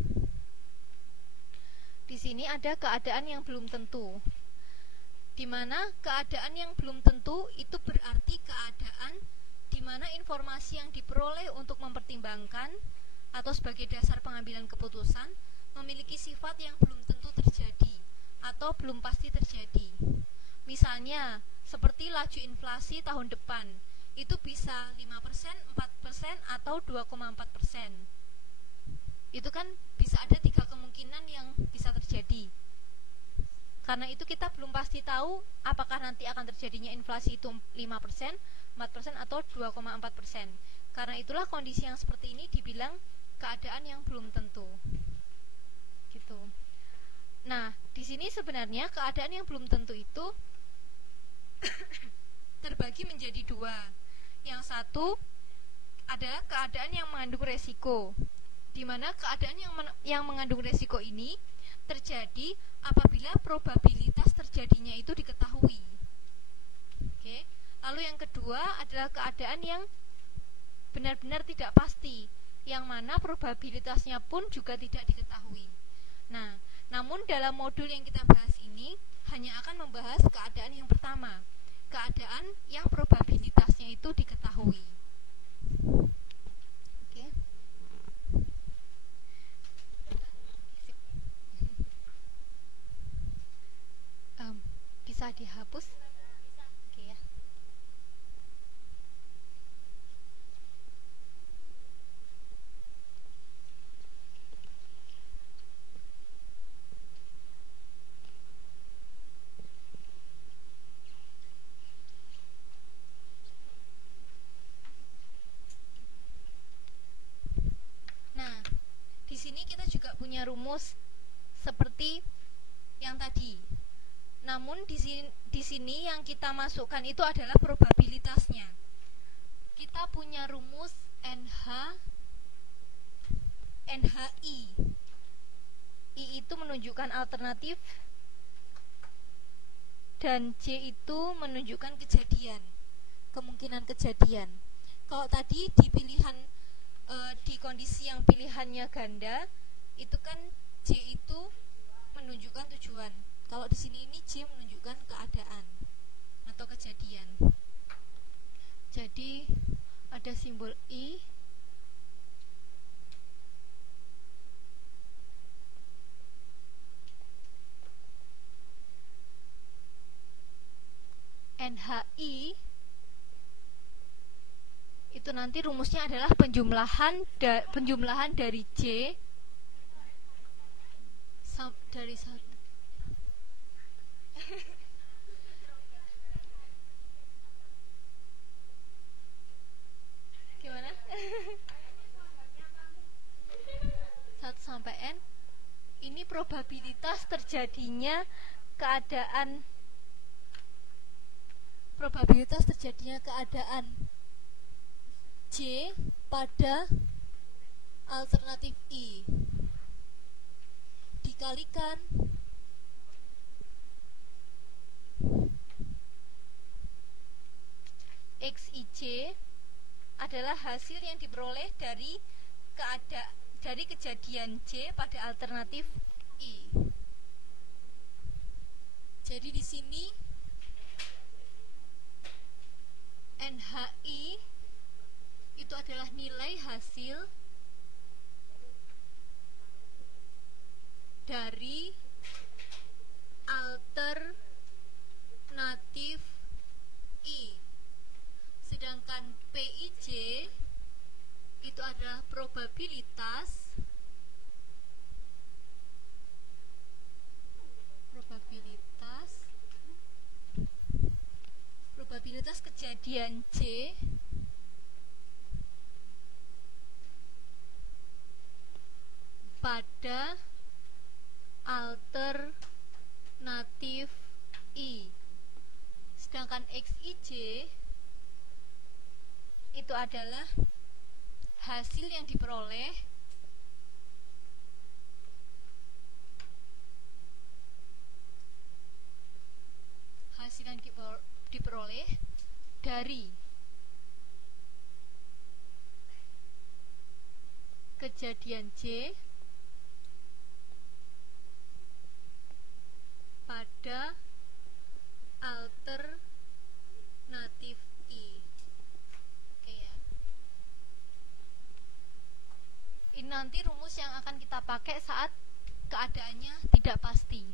Di sini ada keadaan yang belum tentu. Di mana keadaan yang belum tentu itu berarti keadaan di mana informasi yang diperoleh untuk mempertimbangkan atau sebagai dasar pengambilan keputusan memiliki sifat yang belum tentu terjadi. atau belum pasti terjadi. Misalnya, seperti laju inflasi tahun depan, itu bisa 5%, 4%, atau 2,4%. Itu kan bisa ada 3 kemungkinan yang bisa terjadi. Karena itu kita belum pasti tahu apakah nanti akan terjadinya inflasi itu 5%, 4%, atau 2,4%. Karena itulah kondisi yang seperti ini dibilang keadaan yang belum tentu. Gitu. Nah, di sini sebenarnya keadaan yang belum tentu itu terbagi menjadi 2. Yang satu adalah keadaan yang mengandung resiko, di mana keadaan yang mengandung resiko ini terjadi apabila probabilitas terjadinya itu diketahui. Oke. Lalu yang kedua adalah keadaan yang benar-benar tidak pasti, yang mana probabilitasnya pun juga tidak diketahui. Nah, namun dalam modul yang kita bahas ini hanya akan membahas keadaan yang pertama, keadaan yang probabilitasnya itu diketahui. Oke. Bisa dihapus? Oke ya. Nah, di sini kita juga punya rumus seperti yang tadi. Namun di sini yang kita masukkan itu adalah probabilitasnya. Kita punya rumus NHI. I itu menunjukkan alternatif dan J itu menunjukkan kejadian, kemungkinan kejadian. Kalau tadi di pilihan di kondisi yang pilihannya ganda, itu kan J itu menunjukkan tujuan. Kalau di sini ini J menunjukkan keadaan atau kejadian. Jadi ada simbol I, NHI itu nanti rumusnya adalah penjumlahan dari J dari 1. Gimana? 1 sampai N. Ini probabilitas terjadinya keadaan J pada alternatif I dikalikan XIJ adalah hasil yang diperoleh dari kejadian J pada alternatif I. Jadi di sini NHI itu adalah nilai hasil dari alternatif I. Sedangkan PIJ itu adalah probabilitas kejadian J pada alternatif I. Sedangkan XIJ itu adalah hasil yang diperoleh dari kejadian J pada alternatif I. Oke ya. nanti rumus yang akan kita pakai saat keadaannya tidak pasti.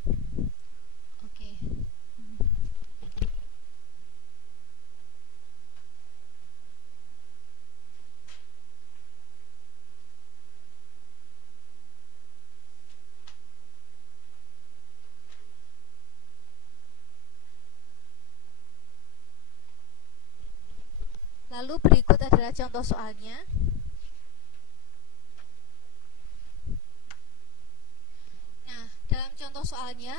Lalu berikut adalah contoh soalnya. Nah, dalam contoh soalnya,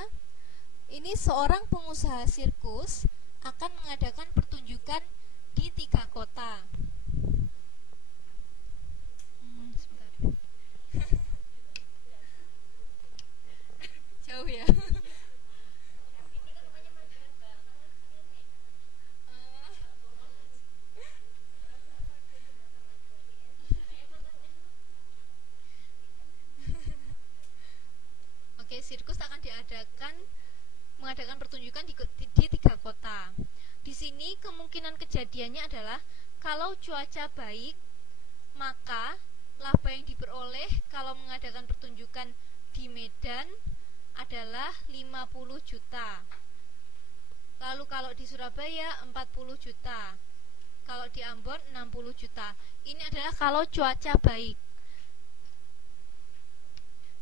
ini seorang pengusaha sirkus akan mengadakan pertunjukan di 3 kota. Sebentar. Jauh ya. Oke, sirkus akan mengadakan pertunjukan di 3 kota. Di sini kemungkinan kejadiannya adalah kalau cuaca baik, maka laba yang diperoleh kalau mengadakan pertunjukan di Medan adalah 50 juta. Lalu kalau di Surabaya 40 juta. Kalau di Ambon 60 juta. Ini adalah kalau cuaca baik.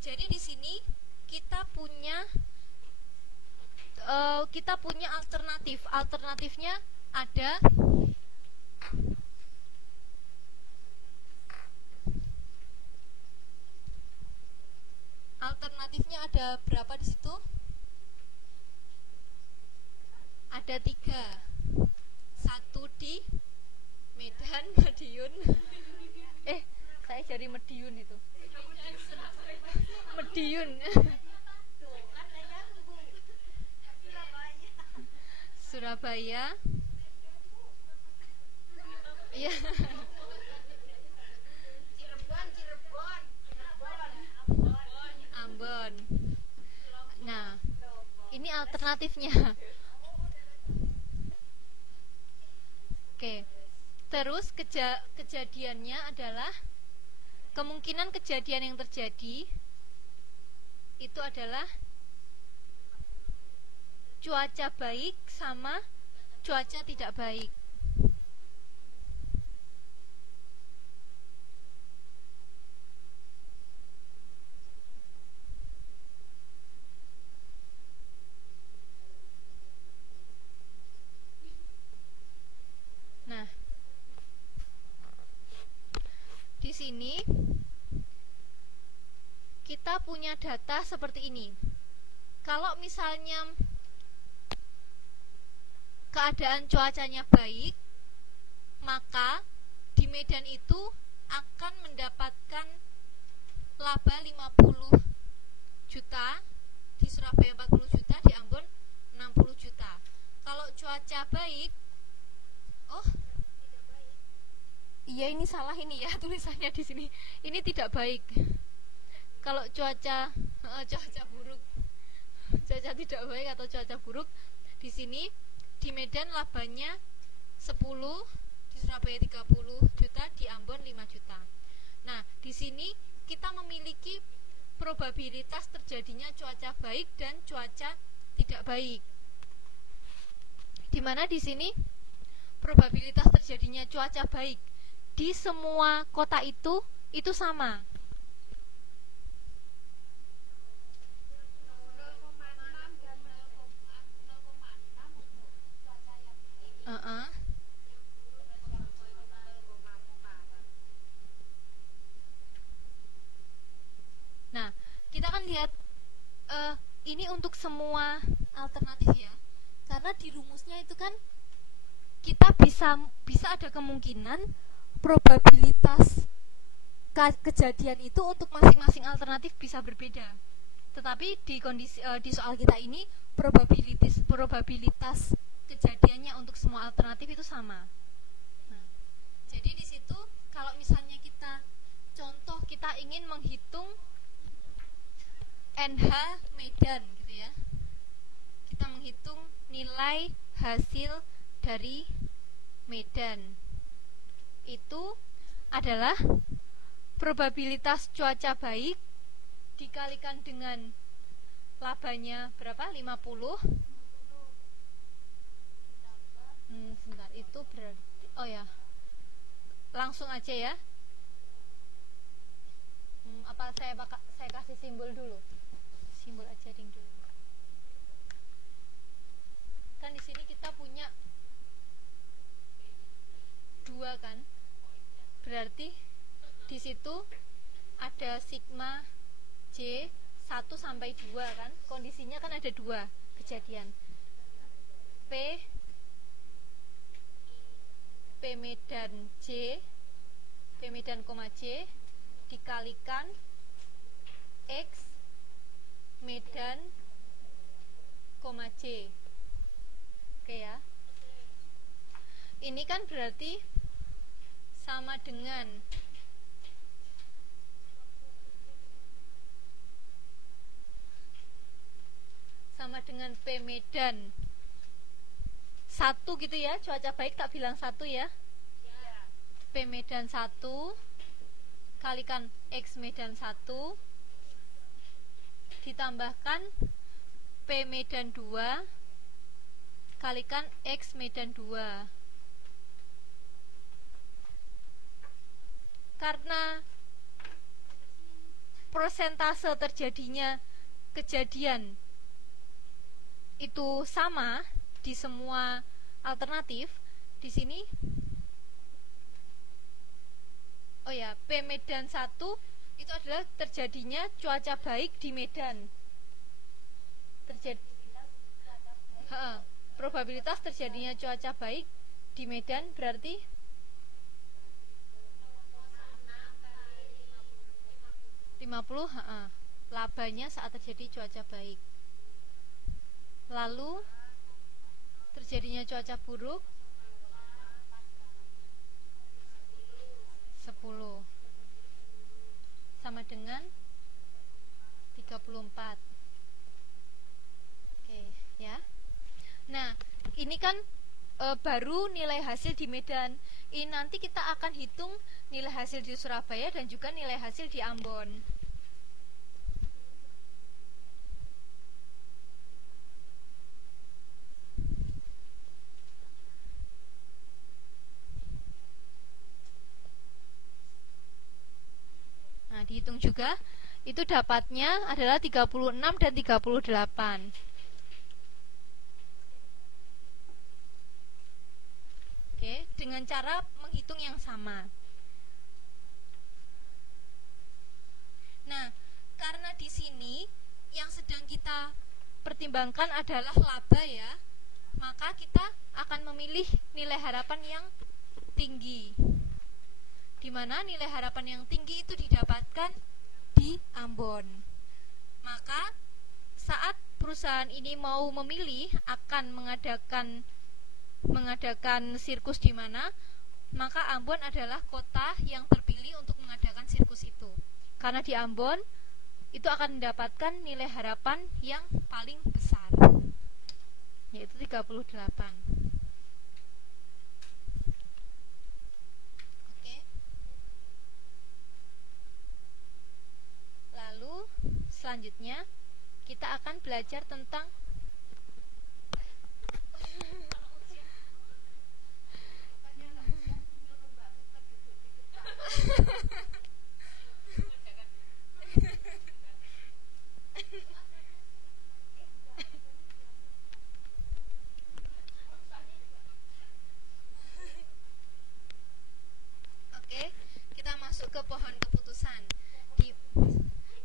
Jadi di sini kita punya alternatif. Alternatifnya ada berapa di situ? Ada 3. 1 di Medan, Madiun. Saya jadi Mediun itu. Mediun. Surabaya. Iya. Ambon. Nah, ini alternatifnya. Oke. Terus kejadiannya adalah kemungkinan kejadian yang terjadi itu adalah cuaca baik sama cuaca tidak baik. Nah, di sini kita punya data seperti ini. Kalau misalnya keadaan cuacanya baik, maka di Medan itu akan mendapatkan laba 50 juta, di Surabaya 40 juta, di Ambon 60 juta. Kalau cuaca baik, iya ini salah ini ya tulisannya di sini. Ini tidak baik. Kalau cuaca buruk, cuaca tidak baik atau cuaca buruk, di sini di Medan labanya 10, di Surabaya 30 juta, di Ambon 5 juta. Nah, di sini kita memiliki probabilitas terjadinya cuaca baik dan cuaca tidak baik. Di mana di sini probabilitas terjadinya cuaca baik di semua kota itu sama. Nah, kita akan lihat ini untuk semua alternatif ya. Karena di rumusnya itu kan kita bisa ada kemungkinan probabilitas kejadian itu untuk masing-masing alternatif bisa berbeda. Tetapi di soal kita ini probabilitas kejadiannya untuk semua alternatif itu sama. Nah, jadi di situ kalau misalnya kita ingin menghitung NH Medan gitu ya. Kita menghitung nilai hasil dari Medan. Itu adalah probabilitas cuaca baik dikalikan dengan labanya berapa? 50. Sebentar, itu berarti langsung aja ya. Apa saya kasih simbol dulu? Simbol aja dulu. Kan di sini kita punya 2 2 kan. Berarti di situ ada sigma J 1 sampai 2 kan. Kondisinya kan ada 2 kejadian. P medan J, P medan koma J dikalikan X medan koma J. Oke ya. Ini kan berarti sama dengan P medan 1 gitu ya. Cuaca baik tak bilang 1 ya. P medan 1 kalikan X medan 1 ditambahkan P medan 2 kalikan X medan 2. Karena persentase terjadinya kejadian itu sama di semua alternatif, di sini P medan 1 itu adalah terjadinya cuaca baik di Medan. Probabilitas terjadinya cuaca baik di Medan berarti 50, labanya saat terjadi cuaca baik. Lalu terjadinya cuaca buruk 10 sama dengan 34. Oke ya. Nah ini kan baru nilai hasil di Medan. Ini nanti kita akan hitung nilai hasil di Surabaya dan juga nilai hasil di Ambon. Nah, dihitung juga itu dapatnya adalah 36 dan 38. Oke, dengan cara menghitung yang sama. Nah, karena di sini yang sedang kita pertimbangkan adalah laba ya, maka kita akan memilih nilai harapan yang tinggi. Di mana nilai harapan yang tinggi itu didapatkan di Ambon. Maka saat perusahaan ini mau memilih akan mengadakan sirkus di mana, maka Ambon adalah kota yang terpilih untuk mengadakan sirkus itu. Karena di Ambon itu akan mendapatkan nilai harapan yang paling besar, yaitu 38. Selanjutnya kita akan belajar tentang Oke, kita masuk ke pohon keputusan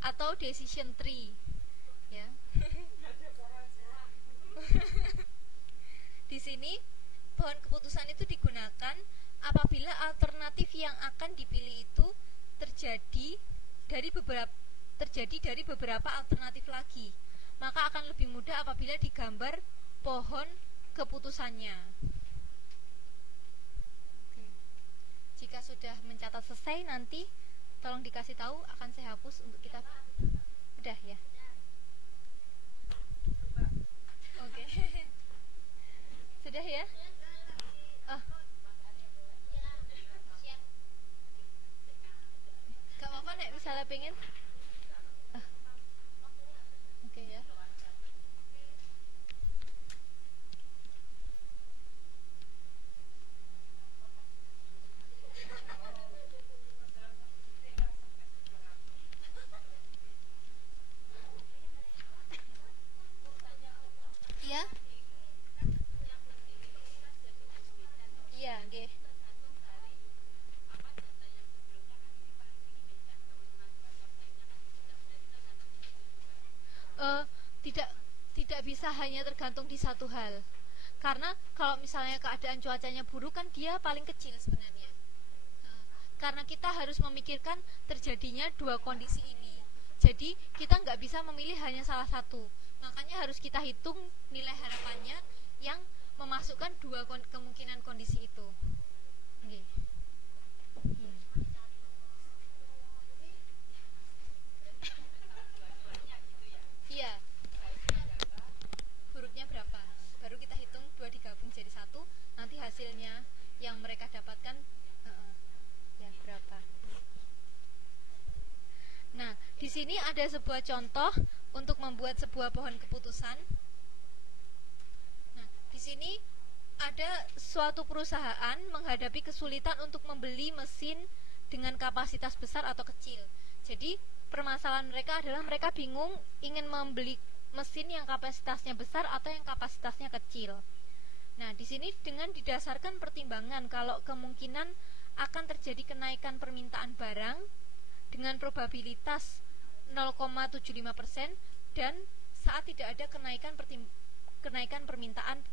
atau decision tree ya. Di sini pohon keputusan itu digunakan apabila alternatif yang akan dipilih itu terjadi dari beberapa alternatif lagi. Maka akan lebih mudah apabila digambar pohon keputusannya. Oke. Jika sudah mencatat selesai, nanti tolong dikasih tahu, akan saya hapus untuk kita. Udah ya. Oke. Sudah ya? Gak apa-apa nek misalnya pengen. Oke ya. hanya tergantung di satu hal. Karena kalau misalnya keadaan cuacanya buruk kan dia paling kecil sebenarnya. Karena kita harus memikirkan terjadinya dua kondisi ini. Jadi kita nggak bisa memilih hanya salah satu. Makanya harus kita hitung nilai harapannya yang memasukkan dua kemungkinan kondisi itu. Okay. Iya. Hurufnya berapa? Baru kita hitung dua digabung jadi satu. Nanti hasilnya yang mereka dapatkan ya berapa? Nah, di sini ada sebuah contoh untuk membuat sebuah pohon keputusan. Nah, di sini ada suatu perusahaan menghadapi kesulitan untuk membeli mesin dengan kapasitas besar atau kecil. Jadi, permasalahan mereka adalah mereka bingung ingin membeli mesin yang kapasitasnya besar atau yang kapasitasnya kecil. Nah, di sini dengan didasarkan pertimbangan kalau kemungkinan akan terjadi kenaikan permintaan barang dengan probabilitas 0,75% dan saat tidak ada kenaikan permintaan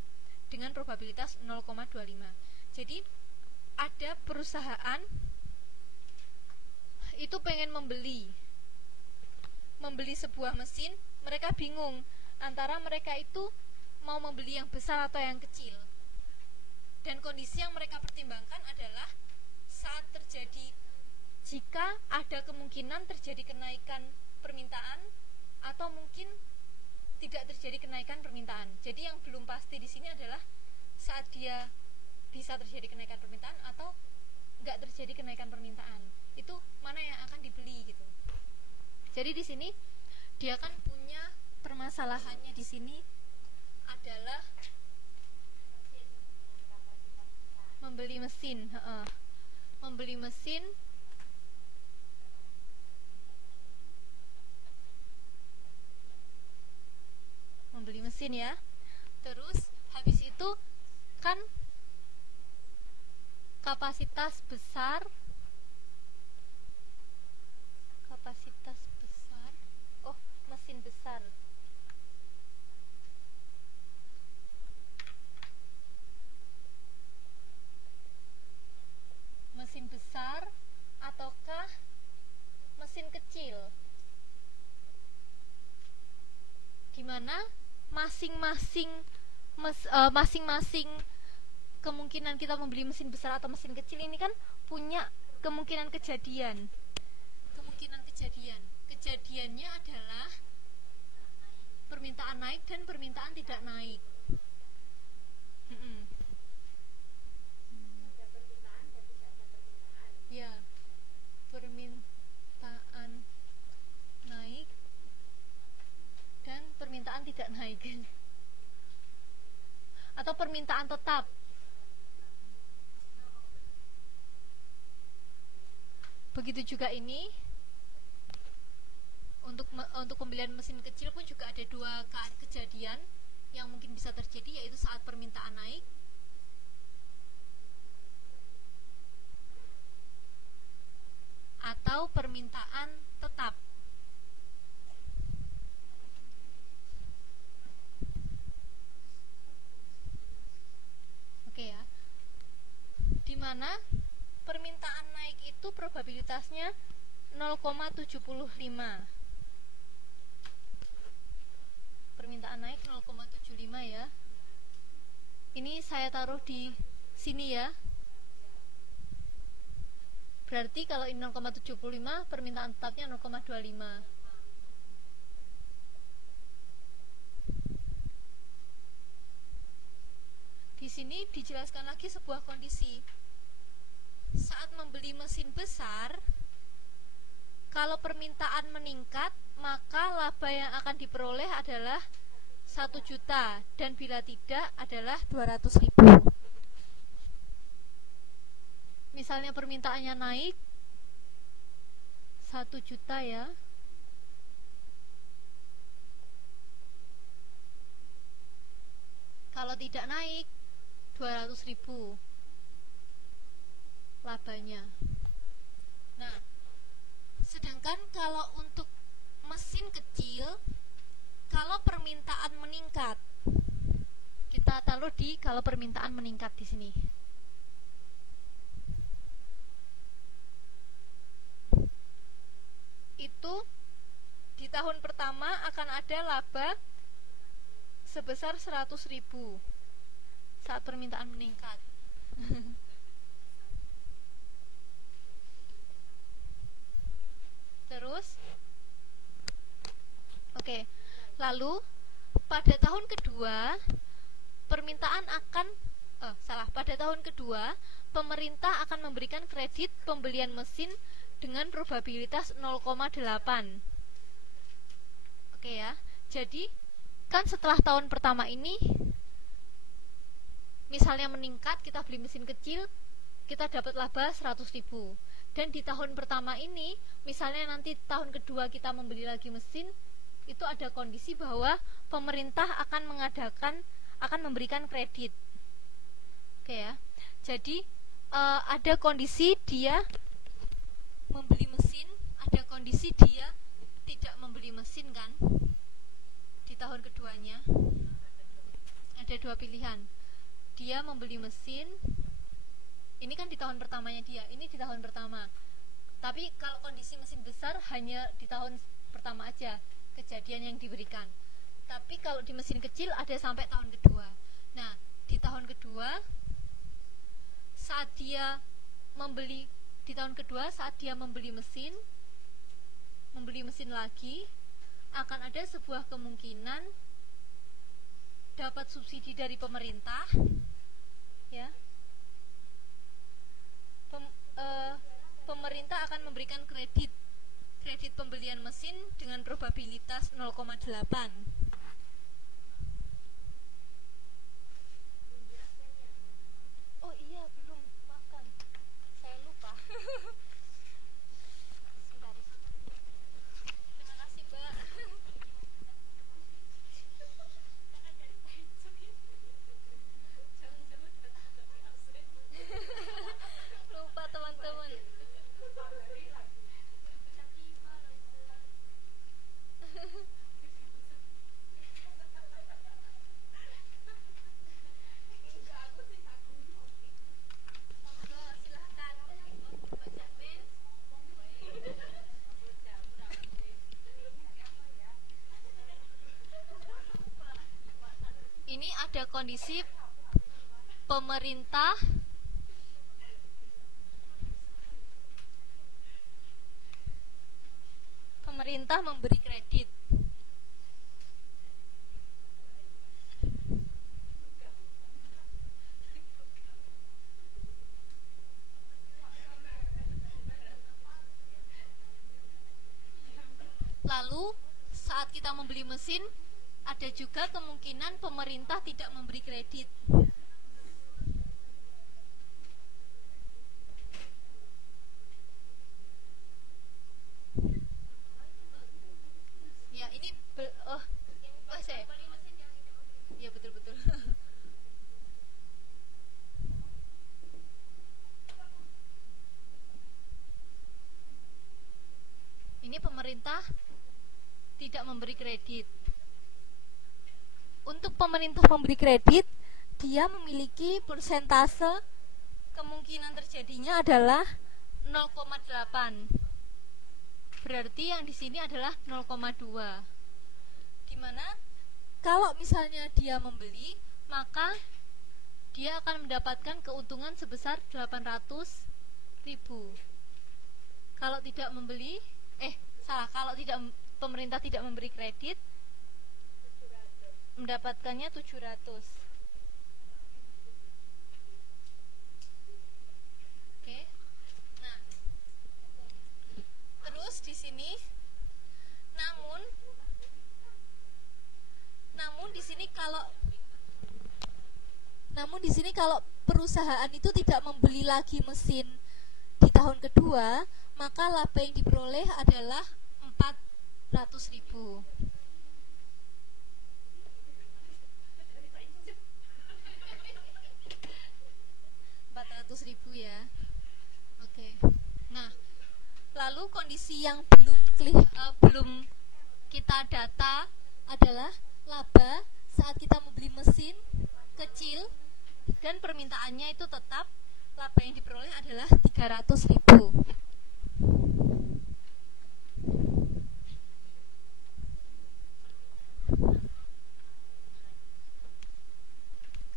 dengan probabilitas 0,25. Jadi ada perusahaan itu pengen membeli sebuah mesin, mereka bingung antara mereka itu mau membeli yang besar atau yang kecil. Dan kondisi yang mereka pertimbangkan adalah saat terjadi, jika ada kemungkinan terjadi kenaikan permintaan atau mungkin tidak terjadi kenaikan permintaan. Jadi yang belum pasti di sini adalah saat dia bisa terjadi kenaikan permintaan atau nggak terjadi kenaikan permintaan. Itu mana yang akan dibeli gitu. Jadi di sini dia kan punya permasalahannya di sini adalah membeli mesin, ya. Terus habis itu kan kapasitas besar, mesin besar. Mesin besar ataukah mesin kecil? Dimana masing-masing kemungkinan kita membeli mesin besar atau mesin kecil ini kan punya kemungkinan kejadian. Kejadiannya adalah permintaan naik dan permintaan tidak naik. Ya, permintaan naik dan permintaan tidak naik. Atau permintaan tetap. Begitu juga ini. Untuk pembelian mesin kecil pun juga ada dua kejadian yang mungkin bisa terjadi, yaitu saat permintaan naik atau permintaan tetap. Oke ya. Dimana permintaan naik itu probabilitasnya 0,75. Permintaan naik 0,75 ya. Ini saya taruh di sini ya. Berarti kalau ini 0,75, permintaan tetapnya 0,25. Di sini dijelaskan lagi sebuah kondisi. Saat membeli mesin besar, kalau permintaan meningkat, maka laba yang akan diperoleh adalah 1 juta, dan bila tidak adalah 200.000. Misalnya permintaannya naik 1 juta ya. Kalau tidak naik 200.000 labanya. Nah, sedangkan kalau untuk mesin kecil, kalau permintaan meningkat ditaruh di kalau permintaan meningkat di sini. Itu di tahun pertama akan ada laba sebesar 100.000 saat permintaan meningkat. Terus oke, lalu pada tahun kedua permintaan akan pada tahun kedua pemerintah akan memberikan kredit pembelian mesin dengan probabilitas 0,8. Oke ya. Jadi kan setelah tahun pertama ini misalnya meningkat, kita beli mesin kecil, kita dapat laba 100.000. Dan di tahun pertama ini, misalnya nanti tahun kedua kita membeli lagi mesin, itu ada kondisi bahwa pemerintah akan memberikan kredit. Oke ya. Jadi ada kondisi dia membeli mesin, ada kondisi dia tidak membeli mesin kan. Di tahun keduanya ada dua pilihan. Dia membeli mesin. Ini kan di tahun pertamanya dia, ini di tahun pertama. Tapi kalau kondisi mesin besar hanya di tahun pertama aja kejadian yang diberikan. Tapi kalau di mesin kecil ada sampai tahun kedua. Nah, di tahun kedua saat dia membeli mesin lagi, akan ada sebuah kemungkinan dapat subsidi dari pemerintah, ya. Pemerintah akan memberikan kredit pembelian mesin dengan probabilitas 0,8. Oh iya, belum, maafkan, saya lupa. Sebentar. Terima kasih, Mbak. Lupa teman-teman. Ini ada kondisi pemerintah memberi kredit. Lalu saat kita membeli mesin, ada juga kemungkinan pemerintah tidak memberi kredit. Ya, ini saya. Ya, betul-betul. Ini pemerintah tidak memberi kredit. Untuk pemerintah memberi kredit, dia memiliki persentase kemungkinan terjadinya adalah 0,8. Berarti yang di sini adalah 0,2. Dimana kalau misalnya dia membeli, maka dia akan mendapatkan keuntungan sebesar 800.000. Kalau tidak membeli, kalau pemerintah tidak memberi kredit, mendapatkannya 700. Oke. Nah, terus di sini namun di sini kalau perusahaan itu tidak membeli lagi mesin di tahun kedua, maka laba yang diperoleh adalah 400.000. Ya. Oke. Nah, lalu kondisi yang belum kita data adalah laba saat kita membeli mesin kecil dan permintaannya itu tetap, laba yang diperoleh adalah 300.000.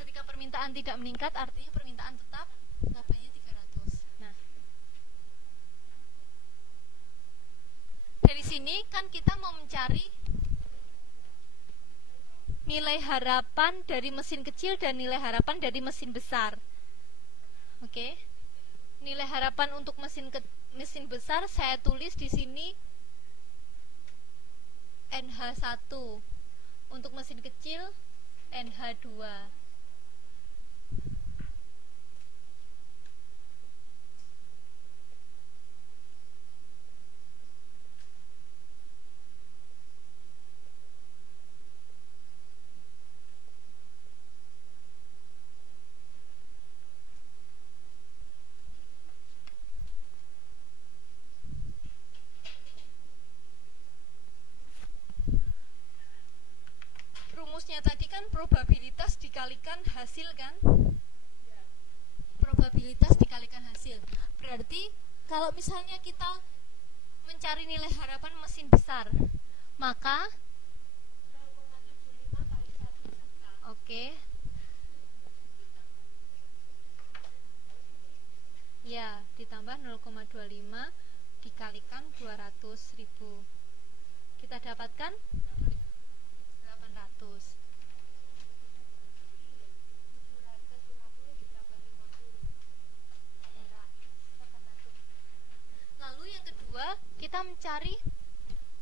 Ketika permintaan tidak meningkat, artinya permintaan tetap, labanya 300. Nah, dari sini kan kita mau mencari nilai harapan dari mesin kecil dan nilai harapan dari mesin besar. Oke. Nilai harapan untuk mesin besar saya tulis di sini NH1. Untuk mesin kecil NH2. Rumusnya tadi kan probabilitas dikalikan hasil kan? Probabilitas dikalikan hasil. Berarti kalau misalnya kita mencari nilai harapan mesin besar, maka 0,75 kali 1 juta. oke. Ya, ditambah 0,25 dikalikan 200.000. Kita dapatkan 800. 750 ditambah 50. Lalu yang kedua, kita mencari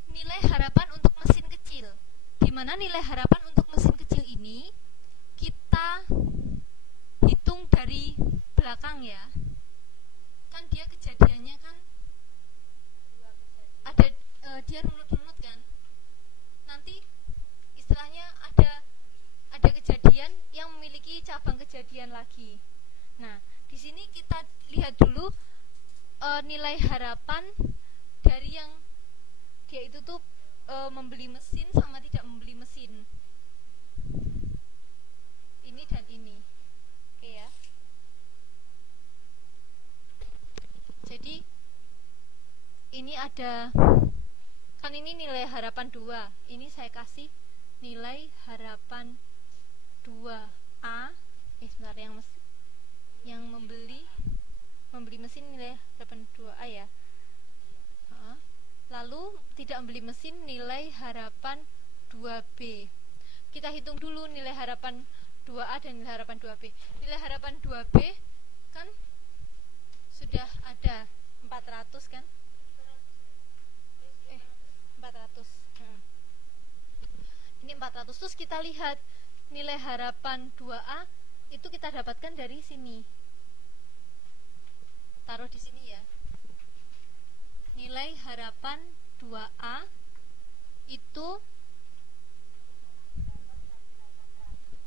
nilai harapan untuk mesin kecil. Di mana nilai harapan untuk mesin kecil ini kita hitung dari belakang ya. Kan dia kejadiannya kan ada dia runut-runut kan. Nanti istilahnya ada kejadian yang memiliki cabang kejadian lagi. Nah, di sini kita lihat dulu nilai harapan dari yang dia itu tuh membeli mesin sama tidak membeli mesin. Ini dan ini. Oke ya. Jadi ini ada, kan ini nilai harapan 2. Ini saya kasih nilai harapan 2A. Sebentar, yang membeli mesin nilai harapan 2A ya. Lalu tidak membeli mesin nilai harapan 2B. Kita hitung dulu nilai harapan 2A dan nilai harapan 2B. Nilai harapan 2B kan sudah ada 400 kan? 400. Ini 400. Terus kita lihat nilai harapan 2A itu kita dapatkan dari sini. Taruh di sini ya. Nilai harapan 2A itu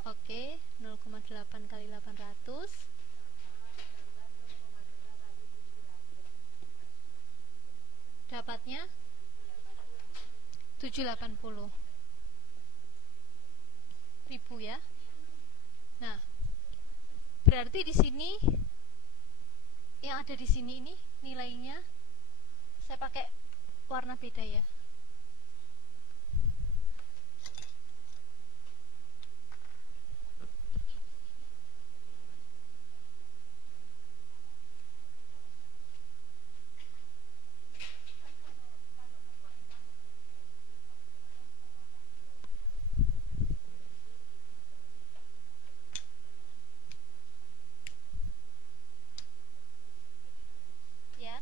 oke, 0,8 kali 800 dapatnya 780.000 ya. Nah, berarti di sini yang ada di sini ini nilainya saya pakai warna beda ya. Ya.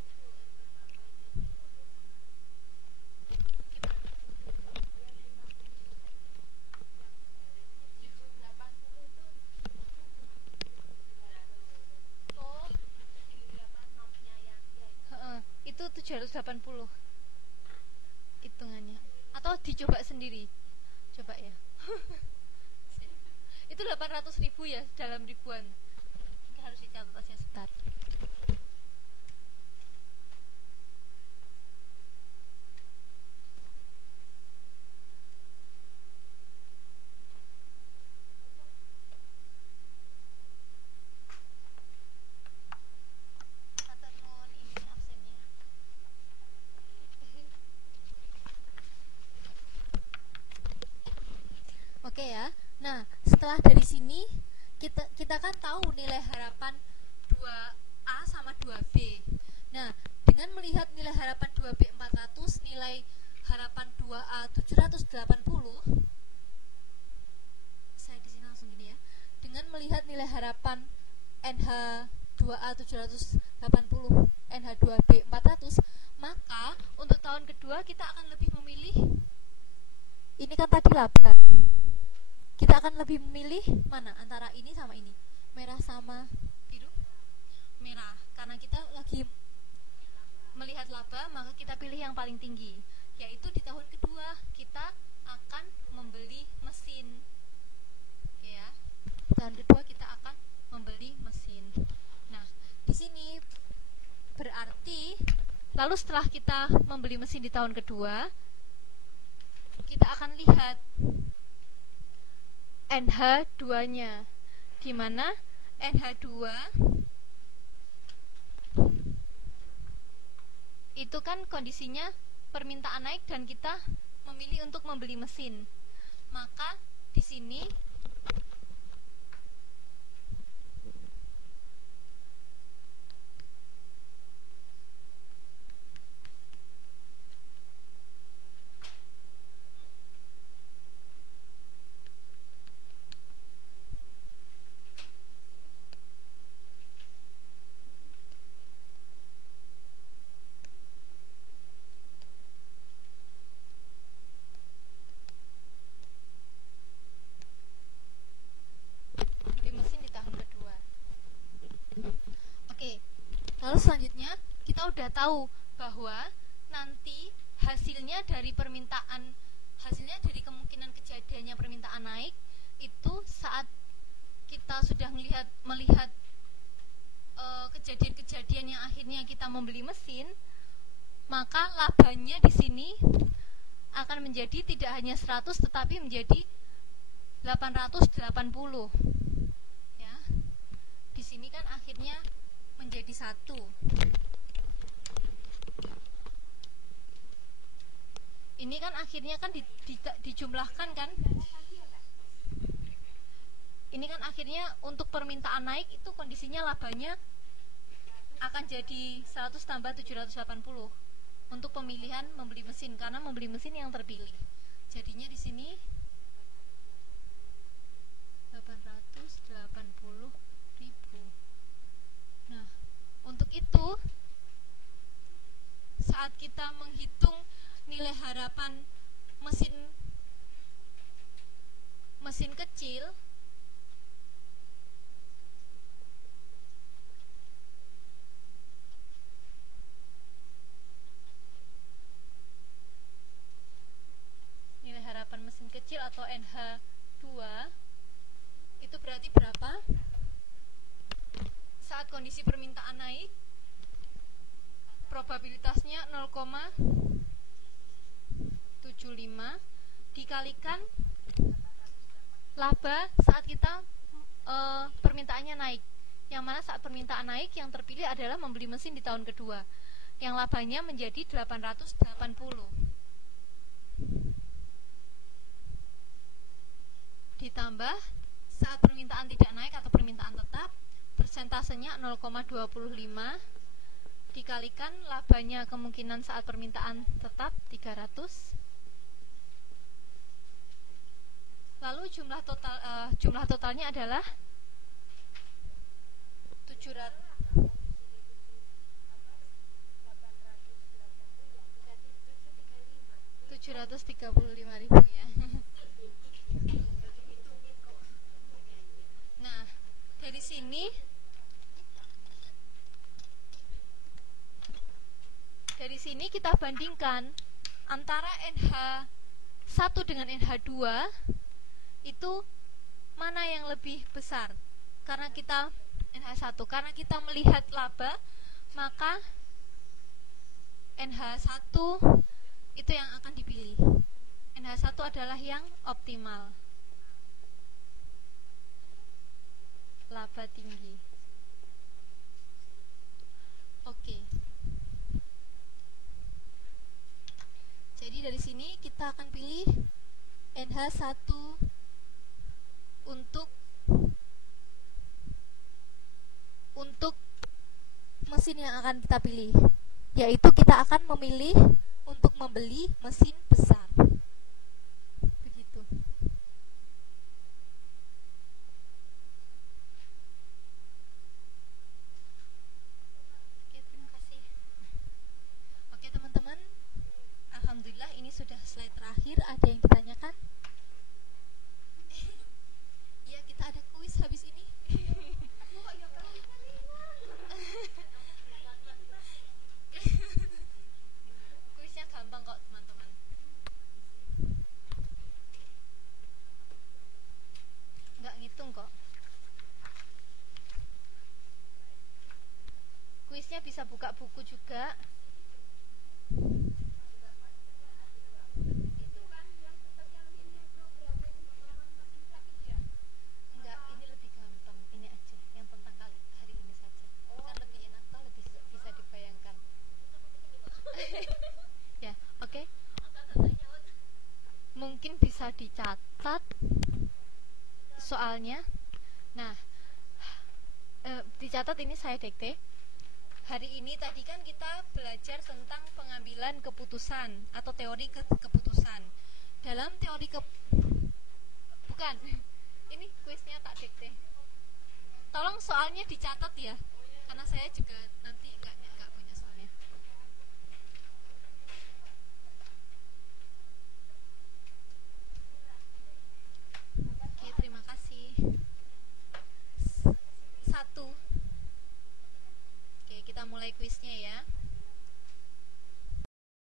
Oh, itu 780 hitungannya. Atau dicoba sendiri. Coba ya. Itu 800.000 ya dalam ribuan. Ini harus dicatat aja sebentar. Oke ya. Nah, setelah dari sini kita kan tahu nilai harapan 2A sama 2B. Nah, dengan melihat nilai harapan 2B 400, nilai harapan 2A 780, saya di sini langsung gini ya. Dengan melihat nilai harapan NH 2A 780, NH 2B 400, maka untuk tahun kedua kita akan lebih memilih, ini kan tadi laba, kita akan lebih memilih mana antara ini sama ini, merah sama biru, merah, karena kita lagi melihat laba, maka kita pilih yang paling tinggi, yaitu di tahun kedua kita akan membeli mesin. Oke ya, di tahun kedua kita akan membeli mesin. Nah, di sini berarti lalu setelah kita membeli mesin di tahun kedua, kita akan lihat NH2-nya, di mana NH2 itu kan kondisinya permintaan naik dan kita memilih untuk membeli mesin. Maka di sini beli mesin di tahun kedua. Oke, lalu selanjutnya kita udah tahu bahwa nanti hasilnya dari kemungkinan kejadiannya permintaan naik itu saat kita sudah melihat kejadian-kejadian yang akhirnya kita membeli mesin, maka labanya di sini akan menjadi tidak hanya 100 tetapi menjadi 880. Ya. Di sini kan akhirnya menjadi 1. Ini kan akhirnya kan dijumlahkan kan? Ini kan akhirnya untuk permintaan naik itu kondisinya labanya akan jadi 100 tambah 780 untuk pemilihan membeli mesin, karena membeli mesin yang terpilih. Jadinya di sini 880.000. Nah, untuk itu saat kita menghitung nilai harapan mesin kecil, nilai harapan mesin kecil atau NH2 itu berarti berapa? Saat kondisi permintaan naik, probabilitasnya 0,75 dikalikan laba saat kita permintaannya naik. Yang mana saat permintaan naik yang terpilih adalah membeli mesin di tahun kedua, yang labanya menjadi 880. Ditambah saat permintaan tidak naik atau permintaan tetap, persentasenya 0,25 dikalikan labanya kemungkinan saat permintaan tetap 300. Lalu jumlah totalnya adalah 735.000 ya. Nah, dari sini kita bandingkan antara NH1 dengan NH2 itu mana yang lebih besar. Karena kita NH1, karena kita melihat laba, maka NH1 itu yang akan dipilih. NH1 adalah yang optimal, laba tinggi. Oke. Jadi dari sini kita akan pilih NH1 untuk mesin yang akan kita pilih, yaitu kita akan memilih untuk membeli mesin besar. Begitu. Oke, terima kasih. Oke, teman-teman. Alhamdulillah ini sudah slide terakhir. Ada yang ditanyakan? Iya, kita ada kuis habis ini. Kuisnya gampang kok, teman-teman. Nggak ngitung kok. Kuisnya bisa buka buku juga. Enggak, ini lebih gampang. Ini aja, yang tentang hari ini saja. Kan lebih enak toh, lebih bisa dibayangkan. Ya, oke. Mungkin bisa dicatat soalnya. Nah, dicatat ini saya dikte. Hari ini tadi kan kita belajar tentang pengambilan keputusan atau teori keputusan. Dalam teori bukan. Ini kuisnya tak dikte. Tolong soalnya dicatat ya. Karena saya juga nanti nggak